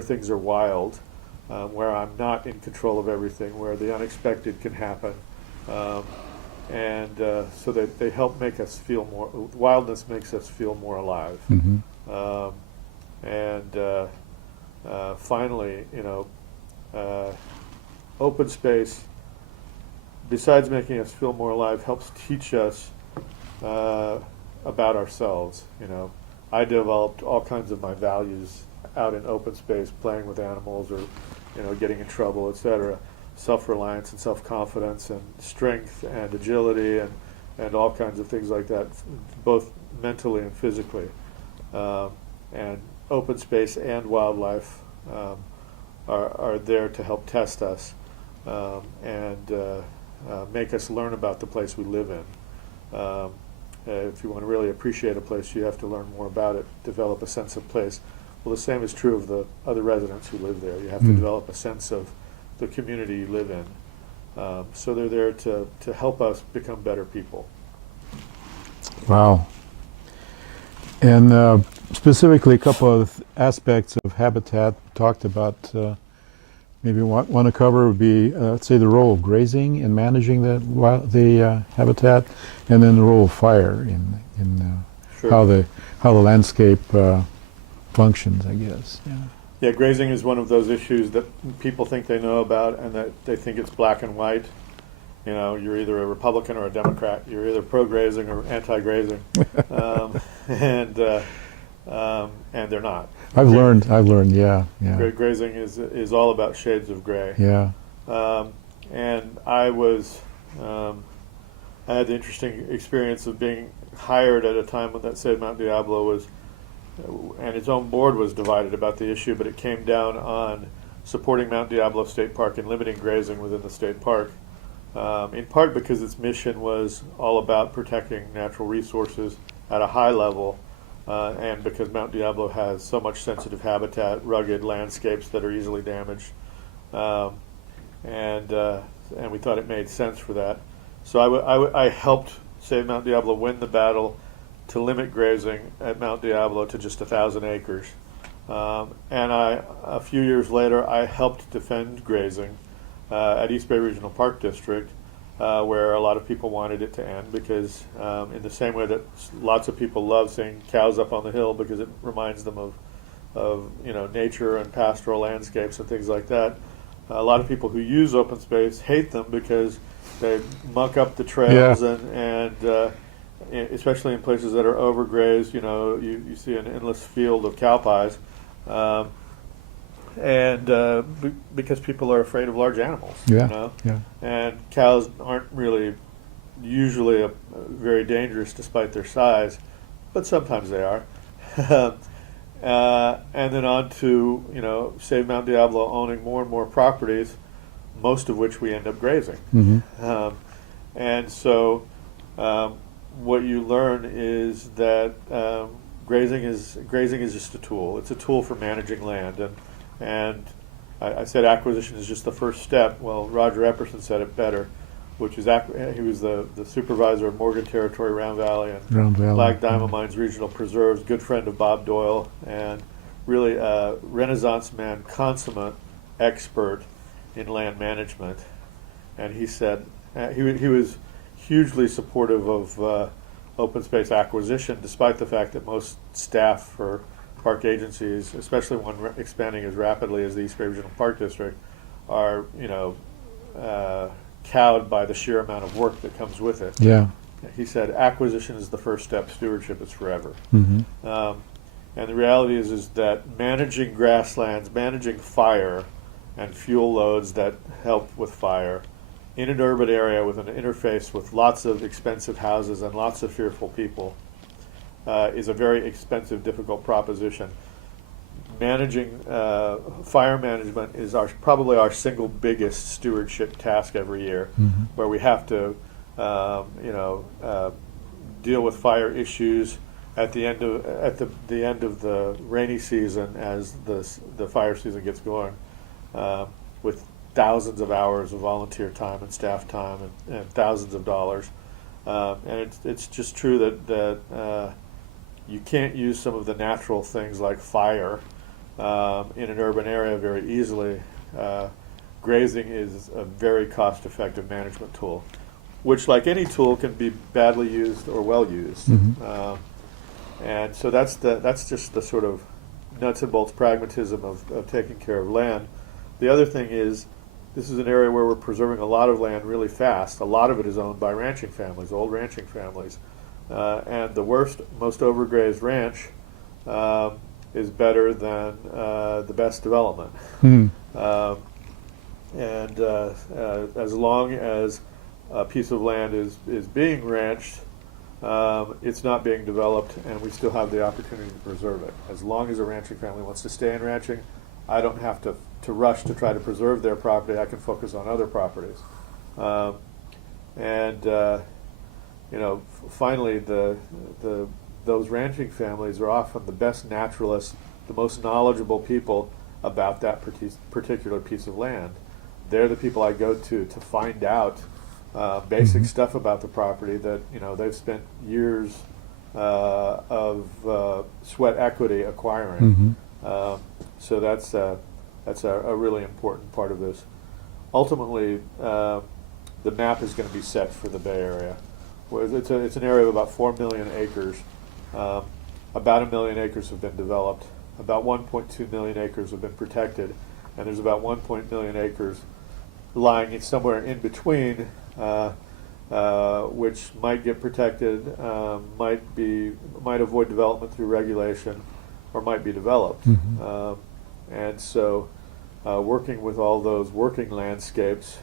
things are wild, where I'm not in control of everything, where the unexpected can happen, so that they help make us feel more. Wildness makes us feel more alive. Finally, open space, besides making us feel more alive, helps teach us about ourselves. I developed all kinds of my values out in open space, playing with animals or, getting in trouble, etc. Self-reliance and self-confidence and strength and agility and all kinds of things like that, both mentally and physically. And open space and wildlife are there to help test us and make us learn about the place we live in. If you want to really appreciate a place, you have to learn more about it, develop a sense of place. Well, the same is true of the other residents who live there. You have to develop a sense of the community you live in. So they're there to help us become better people. Wow. And specifically, a couple of aspects of habitat talked about. Maybe want to cover would be, let's say, the role of grazing in managing the habitat, and then the role of fire in Sure. how the landscape functions, I guess. Yeah, grazing is one of those issues that people think they know about, and that they think it's black and white. You're either a Republican or a Democrat. You're either pro-grazing or anti-grazing, and they're not. I've learned, yeah. Grazing is all about shades of gray. Yeah. And I had the interesting experience of being hired at a time when that said Mount Diablo was, and its own board was divided about the issue, but it came down on supporting Mount Diablo State Park and limiting grazing within the state park, in part because its mission was all about protecting natural resources at a high level, and because Mount Diablo has so much sensitive habitat, rugged landscapes that are easily damaged, and we thought it made sense for that. So I helped Save Mount Diablo win the battle to limit grazing at Mount Diablo to just 1,000 acres. And a few years later, I helped defend grazing at East Bay Regional Park District where a lot of people wanted it to end because, in the same way that lots of people love seeing cows up on the hill because it reminds them of nature and pastoral landscapes and things like that. A lot of people who use open space hate them because they muck up the trails and especially in places that are overgrazed. You see an endless field of cow pies. Because people are afraid of large animals, and cows aren't really usually very dangerous despite their size, but sometimes they are. And then on to Save Mount Diablo owning more and more properties, most of which we end up grazing. And so what you learn is that grazing is just a tool. It's a tool for managing land, and I said acquisition is just the first step. Well, Roger Epperson said it better, which is he was the supervisor of Morgan Territory, Round Valley, and Black Diamond Mines Regional Preserves, good friend of Bob Doyle, and really a Renaissance man, consummate expert in land management. And he said he was hugely supportive of open space acquisition, despite the fact that most staff for park agencies, especially one expanding as rapidly as the East Bay Regional Park District, are cowed by the sheer amount of work that comes with it. He said acquisition is the first step, stewardship is forever. And the reality is that managing grasslands, managing fire and fuel loads that help with fire in an urban area with an interface with lots of expensive houses and lots of fearful people is a very expensive, difficult proposition. Managing fire management is probably our single biggest stewardship task every year, where we have to deal with fire issues at the end of the rainy season as the fire season gets going, with thousands of hours of volunteer time and staff time and thousands of dollars. And it's just true that you can't use some of the natural things like fire in an urban area very easily. Grazing is a very cost-effective management tool, which, like any tool, can be badly used or well used. And so that's just the sort of nuts and bolts pragmatism of taking care of land. The other thing is, this is an area where we're preserving a lot of land really fast. A lot of it is owned by ranching families, old ranching families. And the most overgrazed ranch is better than the best development. And as long as a piece of land is being ranched, it's not being developed, and we still have the opportunity to preserve it. As long as a ranching family wants to stay in ranching, I don't have to rush to try to preserve their property. I can focus on other properties. Finally, those ranching families are often the best naturalists, the most knowledgeable people about that particular piece of land. They're the people I go to find out basic stuff about the property that they've spent years of sweat equity acquiring. So that's a really important part of this. Ultimately, the map is going to be set for the Bay Area. It's an area of about 4 million acres. About 1 million acres have been developed. About 1.2 million acres have been protected, and there's about 1 million acres lying somewhere in between, which might get protected, might avoid development through regulation, or might be developed. And so, working with all those working landscapes,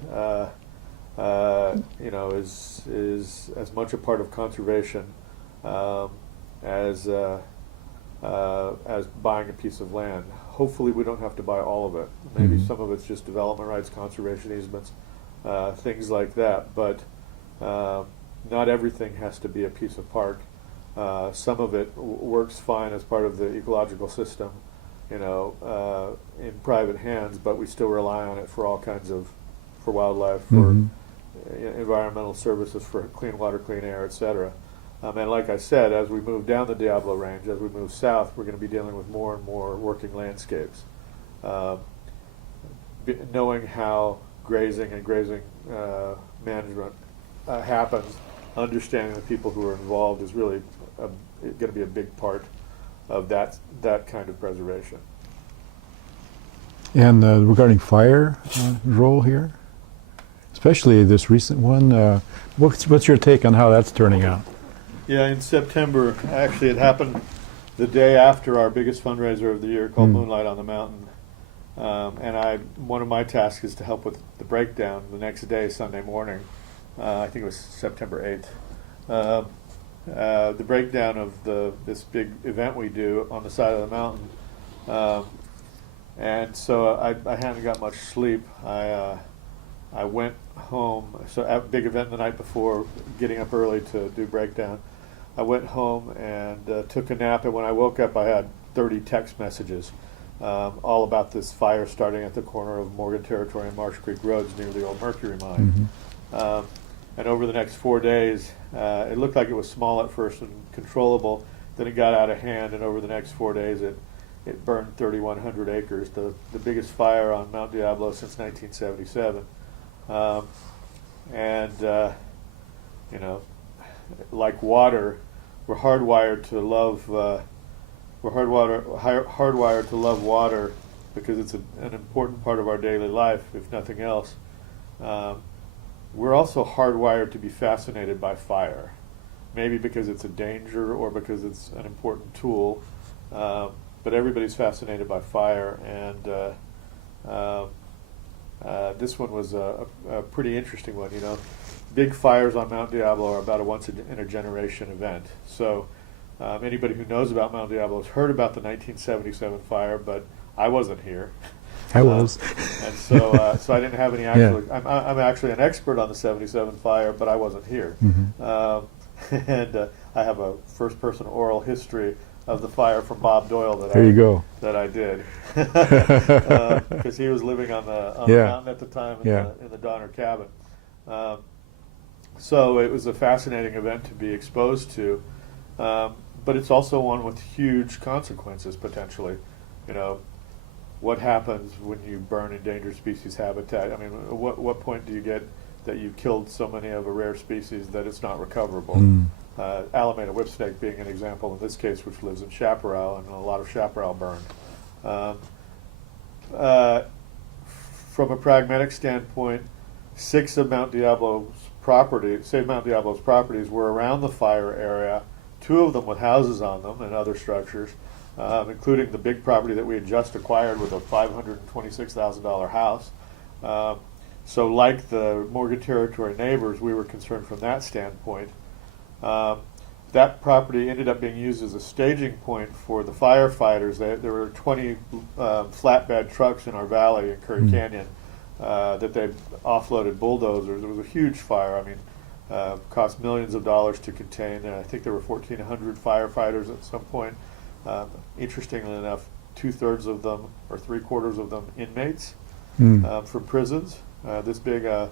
is as much a part of conservation as buying a piece of land. Hopefully, we don't have to buy all of it. Maybe some of it's just development rights, conservation easements, things like that. But not everything has to be a piece of park. Some of it works fine as part of the ecological system, in private hands, but we still rely on it for all kinds of, for wildlife, for environmental services, for clean water, clean air, etc. And like I said, as we move down the Diablo Range, as we move south, we're going to be dealing with more and more working landscapes. Knowing how grazing and grazing management happens, understanding the people who are involved is really going to be a big part of that kind of preservation. And regarding fire role here, especially this recent one, what's your take on how that's turning out? Yeah, in September, actually, it happened the day after our biggest fundraiser of the year, called Moonlight on the Mountain. And one of my tasks is to help with the breakdown the next day, Sunday morning. I think it was September 8th. The breakdown of this big event we do on the side of the mountain. And so I hadn't got much sleep. I went home, so at a big event the night before, getting up early to do breakdown. I went home and took a nap, and when I woke up I had 30 text messages, all about this fire starting at the corner of Morgan Territory and Marsh Creek Roads near the old Mercury mine. And over the next 4 days, it looked like it was small at first and controllable, then it got out of hand, and over the next 4 days it burned 3,100 acres, the biggest fire on Mount Diablo since 1977. You know, like water, we're hardwired to love. We're hardwired to love water because it's an important part of our daily life, if nothing else. We're also hardwired to be fascinated by fire, maybe because it's a danger or because it's an important tool. But everybody's fascinated by fire, and this one was a pretty interesting one. You know, big fires on Mount Diablo are about a once-in-a-generation event. So anybody who knows about Mount Diablo has heard about the 1977 fire, but I wasn't here. I was. And so I didn't have any actual. Yeah. I'm actually an expert on the 77 fire, but I wasn't here. And I have a first-person oral history of the fire from Bob Doyle that I did, because he was living on the mountain at the time in the Donner cabin. So it was a fascinating event to be exposed to, but it's also one with huge consequences potentially. You know, what happens when you burn endangered species habitat? I mean, what point do you get that you killed so many of a rare species that it's not recoverable? Alameda whipsnake being an example in this case, which lives in chaparral, and a lot of chaparral burned. From a pragmatic standpoint, 6 of Mount Diablo's properties, Save Mount Diablo's properties, were around the fire area, 2 of them with houses on them and other structures, including the big property that we had just acquired with a $526,000 house. So like the Morgan Territory neighbors, we were concerned from that standpoint. That property ended up being used as a staging point for the firefighters. There were 20 flatbed trucks in our valley in Curry Canyon that they offloaded bulldozers. It was a huge fire. I mean, cost millions of dollars to contain. I think there were 1,400 firefighters at some point. Interestingly enough, 2/3 of them, or 3/4 of them, inmates from prisons. This big a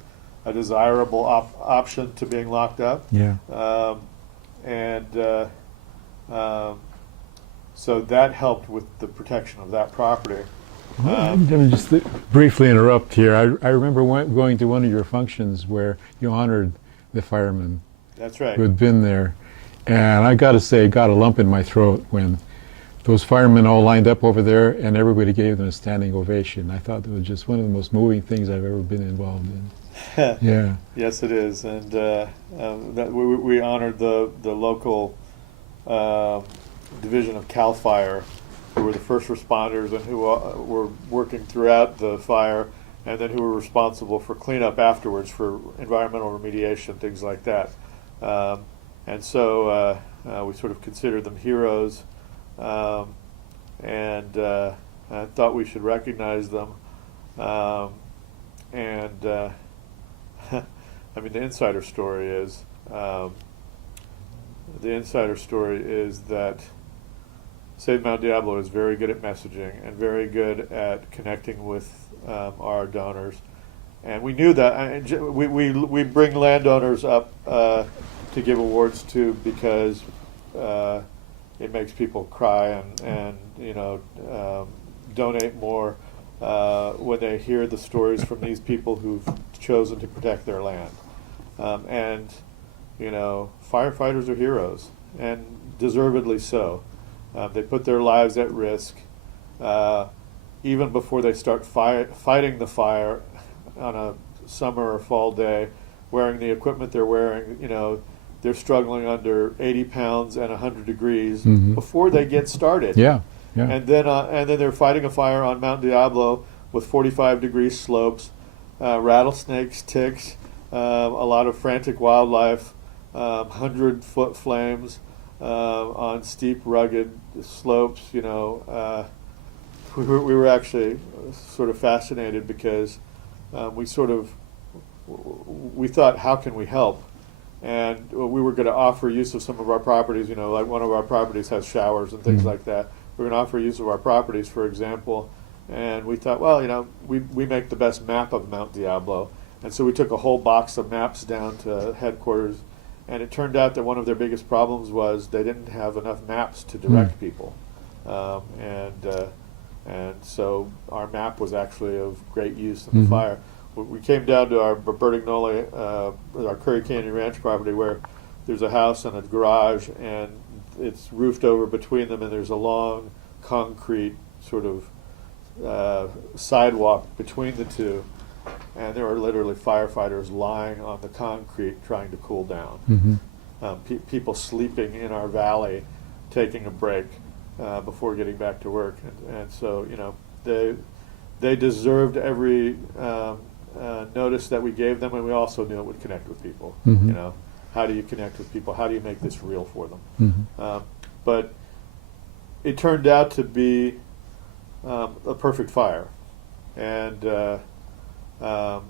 desirable option to being locked up. So that helped with the protection of that property. Let me just briefly interrupt here. I remember going to one of your functions where you honored the firemen. That's right. Who had been there. And I got to say, it got a lump in my throat when those firemen all lined up over there and everybody gave them a standing ovation. I thought it was just one of the most moving things I've ever been involved in. Yeah. Yes, it is, and that we honored the local division of CAL FIRE, who were the first responders and who were working throughout the fire, and then who were responsible for cleanup afterwards, for environmental remediation, things like that. And so we sort of considered them heroes, and I thought we should recognize them. I mean, the insider story is that Save Mount Diablo is very good at messaging and very good at connecting with our donors, and we knew that. We bring landowners up to give awards to because it makes people cry and you know, donate more. when they hear the stories from these people who've chosen to protect their land. And, you know, firefighters are heroes, and deservedly so. They put their lives at risk even before they start fighting the fire on a summer or fall day, wearing the equipment they're wearing. You know, they're struggling under 80 pounds and 100 degrees before they get started. Yeah. And then they're fighting a fire on Mount Diablo with 45-degree slopes, rattlesnakes, ticks, a lot of frantic wildlife, 100-foot flames on steep, rugged slopes. You know, we were actually sort of fascinated because we thought, how can we help? And we were going to offer use of some of our properties. You know, like one of our properties has showers and things like that. We're going to offer use of our properties, for example. And we thought, well, you know, we make the best map of Mount Diablo. And so we took a whole box of maps down to headquarters. And it turned out that one of their biggest problems was they didn't have enough maps to direct people. And so our map was actually of great use in the fire. We came down to our Bertignolli, our Curry Canyon Ranch property, where there's a house and a garage, and it's roofed over between them, and there's a long concrete sort of sidewalk between the two, and there are literally firefighters lying on the concrete trying to cool down. People sleeping in our valley, taking a break before getting back to work, and so, you know, they deserved every notice that we gave them, and we also knew it would connect with people. You know, how do you connect with people? How do you make this real for them? But it turned out to be a perfect fire, and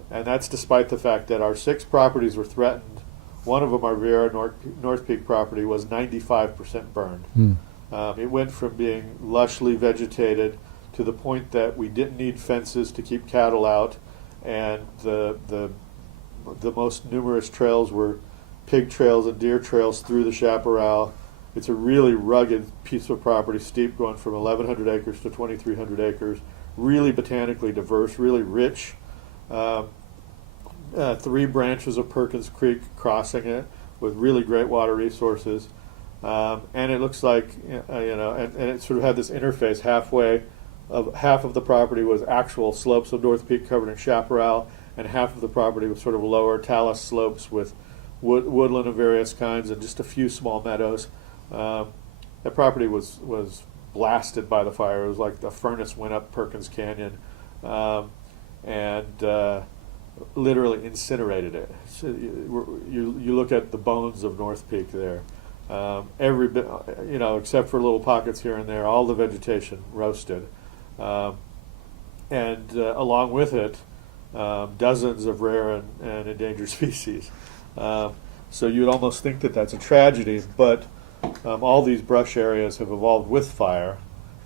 that's despite the fact that our 6 properties were threatened. One of them, our Vieira North Peak property, was 95% burned. It went from being lushly vegetated to the point that we didn't need fences to keep cattle out, and the most numerous trails were pig trails and deer trails through the chaparral. It's a really rugged piece of property, steep, going from 1,100 acres to 2,300 acres, really botanically diverse, really rich. 3 branches of Perkins Creek crossing it with really great water resources. And it looks like, you know, and it sort of had this interface half of the property was actual slopes of North Peak covered in chaparral, and half of the property was sort of lower talus slopes with woodland of various kinds and just a few small meadows. That property was blasted by the fire. It was like the furnace went up Perkins Canyon and literally incinerated it. So you look at the bones of North Peak there. Every bit, you know, except for little pockets here and there, all the vegetation roasted. And along with it, dozens of rare and endangered species. So you'd almost think that that's a tragedy, but all these brush areas have evolved with fire.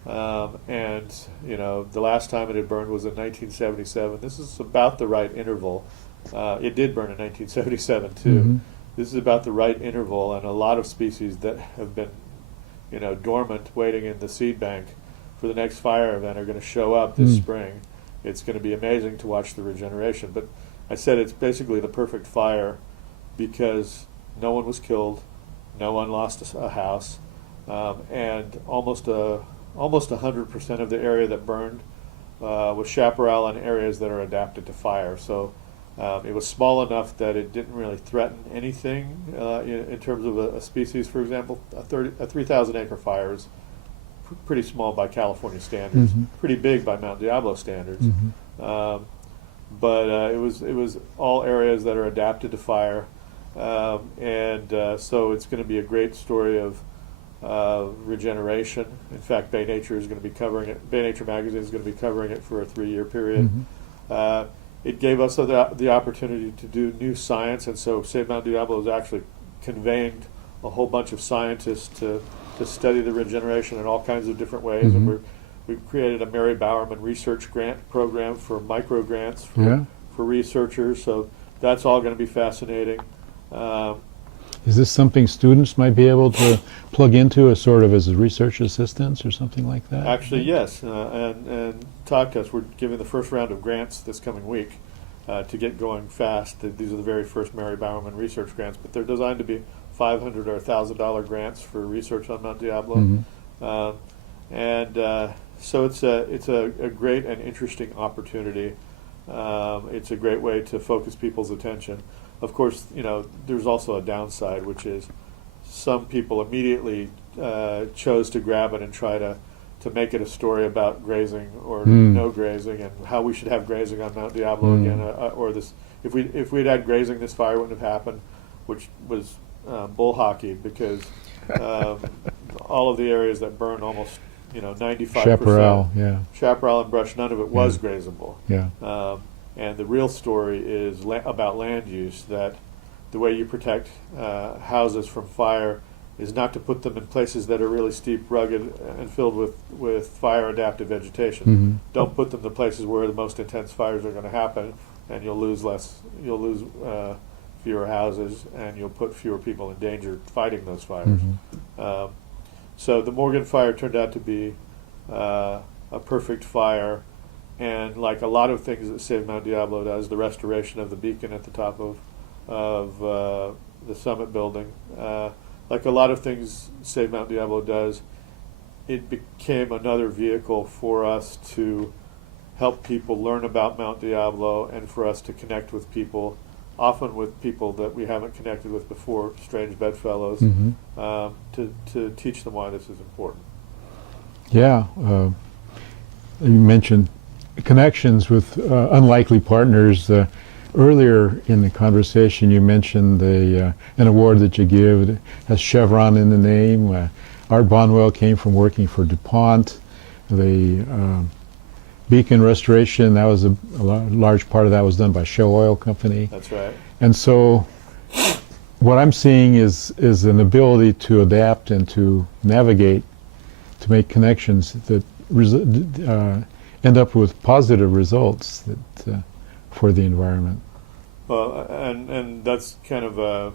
And, you know, the last time it had burned was in 1977. This is about the right interval. It did burn in 1977, too. This is about the right interval, and a lot of species that have been, you know, dormant, waiting in the seed bank for the next fire event are going to show up this spring. It's going to be amazing to watch the regeneration. But I said it's basically the perfect fire because no one was killed, no one lost a house, and almost 100% of the area that burned was chaparral and areas that are adapted to fire. So it was small enough that it didn't really threaten anything in terms of a species. For example, a 3,000-acre fire is pretty small by California standards, pretty big by Mount Diablo standards. But it was all areas that are adapted to fire, and so it's going to be a great story of regeneration. In fact, Bay Nature is going to be covering it. Bay Nature magazine is going to be covering it for a 3-year period. It gave us the opportunity to do new science, and so Save Mount Diablo has actually convened a whole bunch of scientists to study the regeneration in all kinds of different ways. And we've created a Mary Bowerman research grant program for micro grants for researchers. So that's all going to be fascinating. Is this something students might be able to plug into as sort of as a research assistants or something like that? Actually, yes, and talk to us. We're giving the first round of grants this coming week to get going fast. These are the very first Mary Bowerman research grants, but they're designed to be $500 or $1,000 grants for research on Mount Diablo. Mhm. So it's a great and interesting opportunity. It's a great way to focus people's attention. Of course, there's also a downside, which is some people immediately chose to grab it and try to make it a story about grazing or no grazing and how we should have grazing on Mount Diablo again, or this. If we'd had grazing, this fire wouldn't have happened, which was bull hockey, because all of the areas that burn almost 95%. Chaparral, yeah. Chaparral and brush, none of it was grazable. Yeah. And the real story is about land use, that the way you protect houses from fire is not to put them in places that are really steep, rugged, and filled with fire-adapted vegetation. Mhm. Don't put them in places where the most intense fires are going to happen, and you'll lose fewer houses, and you'll put fewer people in danger fighting those fires. So the Morgan fire turned out to be a perfect fire, and like a lot of things that Save Mount Diablo does, the restoration of the beacon at the top of the summit building, like a lot of things Save Mount Diablo does, it became another vehicle for us to help people learn about Mount Diablo and for us to connect with people, often with people that we haven't connected with before, strange bedfellows, to teach them why this is important. Yeah. You mentioned connections with unlikely partners. Earlier in the conversation, you mentioned an award that you give. It has Chevron in the name. Art Bonwell came from working for DuPont. The beacon restoration, that was a large part of that was done by Shell Oil Company. That's right. And so what I'm seeing is an ability to adapt and to navigate, to make connections that end up with positive results that, for the environment. Well, and that's kind of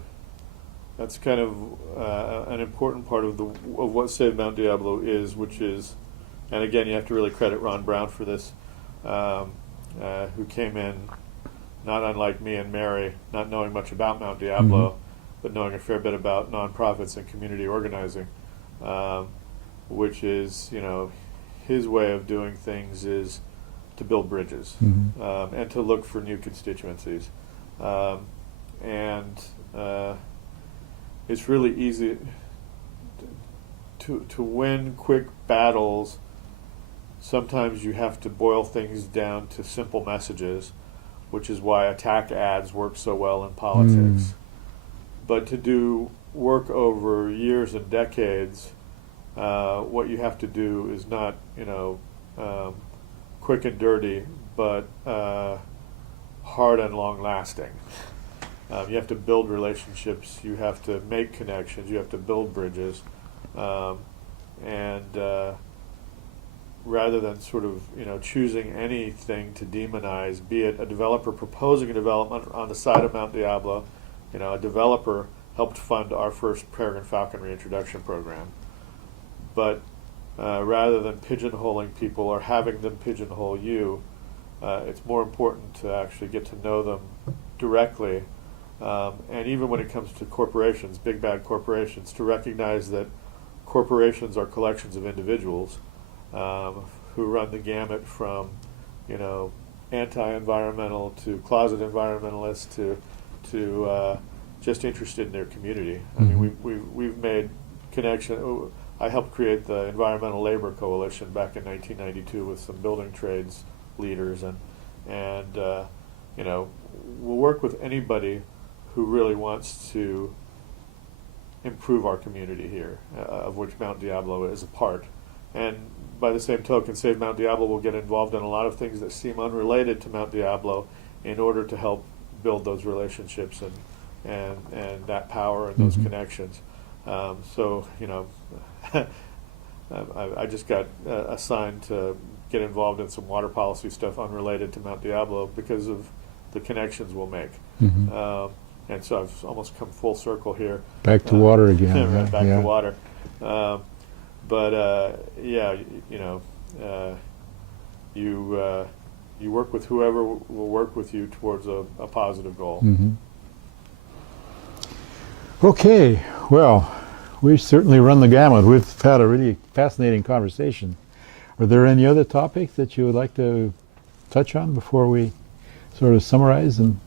an important part of what Save Mount Diablo is, which is, and again, you have to really credit Ron Brown for this, who came in, not unlike me and Mary, not knowing much about Mount Diablo, but knowing a fair bit about nonprofits and community organizing, which is, his way of doing things is to build bridges and to look for new constituencies. It's really easy to win quick battles. Sometimes you have to boil things down to simple messages, which is why attack ads work so well in politics. But to do work over years and decades, what you have to do is not, quick and dirty, but hard and long-lasting. You have to build relationships. You have to make connections. You have to build bridges, and rather than sort of choosing anything to demonize, be it a developer proposing a development on the side of Mount Diablo. A developer helped fund our first Peregrine Falcon reintroduction program. But rather than pigeonholing people or having them pigeonhole you, it's more important to actually get to know them directly. And even when it comes to corporations, big bad corporations, to recognize that corporations are collections of individuals who run the gamut from, anti-environmental to closet environmentalists to just interested in their community. I mean, we've made connection. I helped create the Environmental Labor Coalition back in 1992 with some building trades leaders, and we'll work with anybody who really wants to improve our community here, of which Mount Diablo is a part. And by the same token, Save Mount Diablo will get involved in a lot of things that seem unrelated to Mount Diablo in order to help build those relationships and that power and those connections. I just got assigned to get involved in some water policy stuff unrelated to Mount Diablo because of the connections we'll make. and so I've almost come full circle here. Back to water again. Right, back yeah. to water. But yeah, you know, you work with whoever will work with you towards a positive goal. Mm-hmm. Okay, well, we've certainly run the gamut. We've had a really fascinating conversation. Are there any other topics that you would like to touch on before we sort of summarize and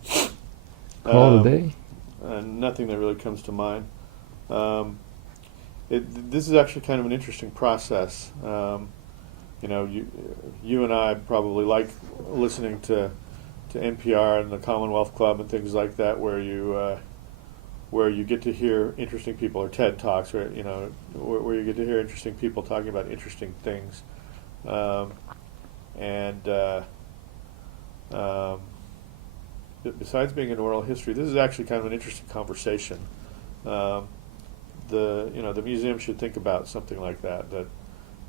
call it a day? Nothing that really comes to mind. This is actually kind of an interesting process. You know, you and I probably like listening to NPR and the Commonwealth Club and things like that, where you get to hear interesting people, or TED Talks, or you know, where you get to hear interesting people talking about interesting things. Besides being an oral history, this is actually kind of an interesting conversation. The museum should think about something like that.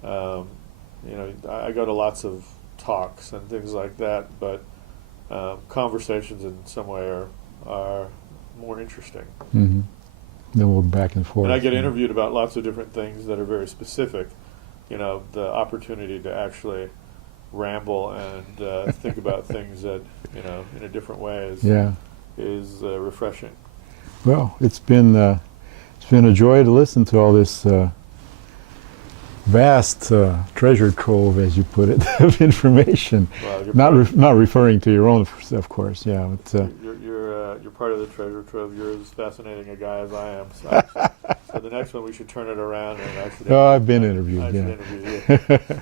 You know, I go to lots of talks and things like that, but conversations in some way are more interesting. Mm-hmm. Then we'll back and forth. And I get interviewed about lots of different things that are very specific. You know, the opportunity to actually ramble and think about things that, you know, in a different way is refreshing. Well, it's been a joy to listen to all this vast treasure trove, as you put it, of information. Well, Not referring to your own, of course. Yeah, but, you're part of the treasure trove. You're as fascinating a guy as I am. So the next one we should turn it around, and I should. I've been interviewed. I Yeah. should interview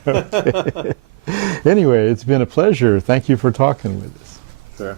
you. Okay. Anyway, it's been a pleasure. Thank you for talking with us. Sure.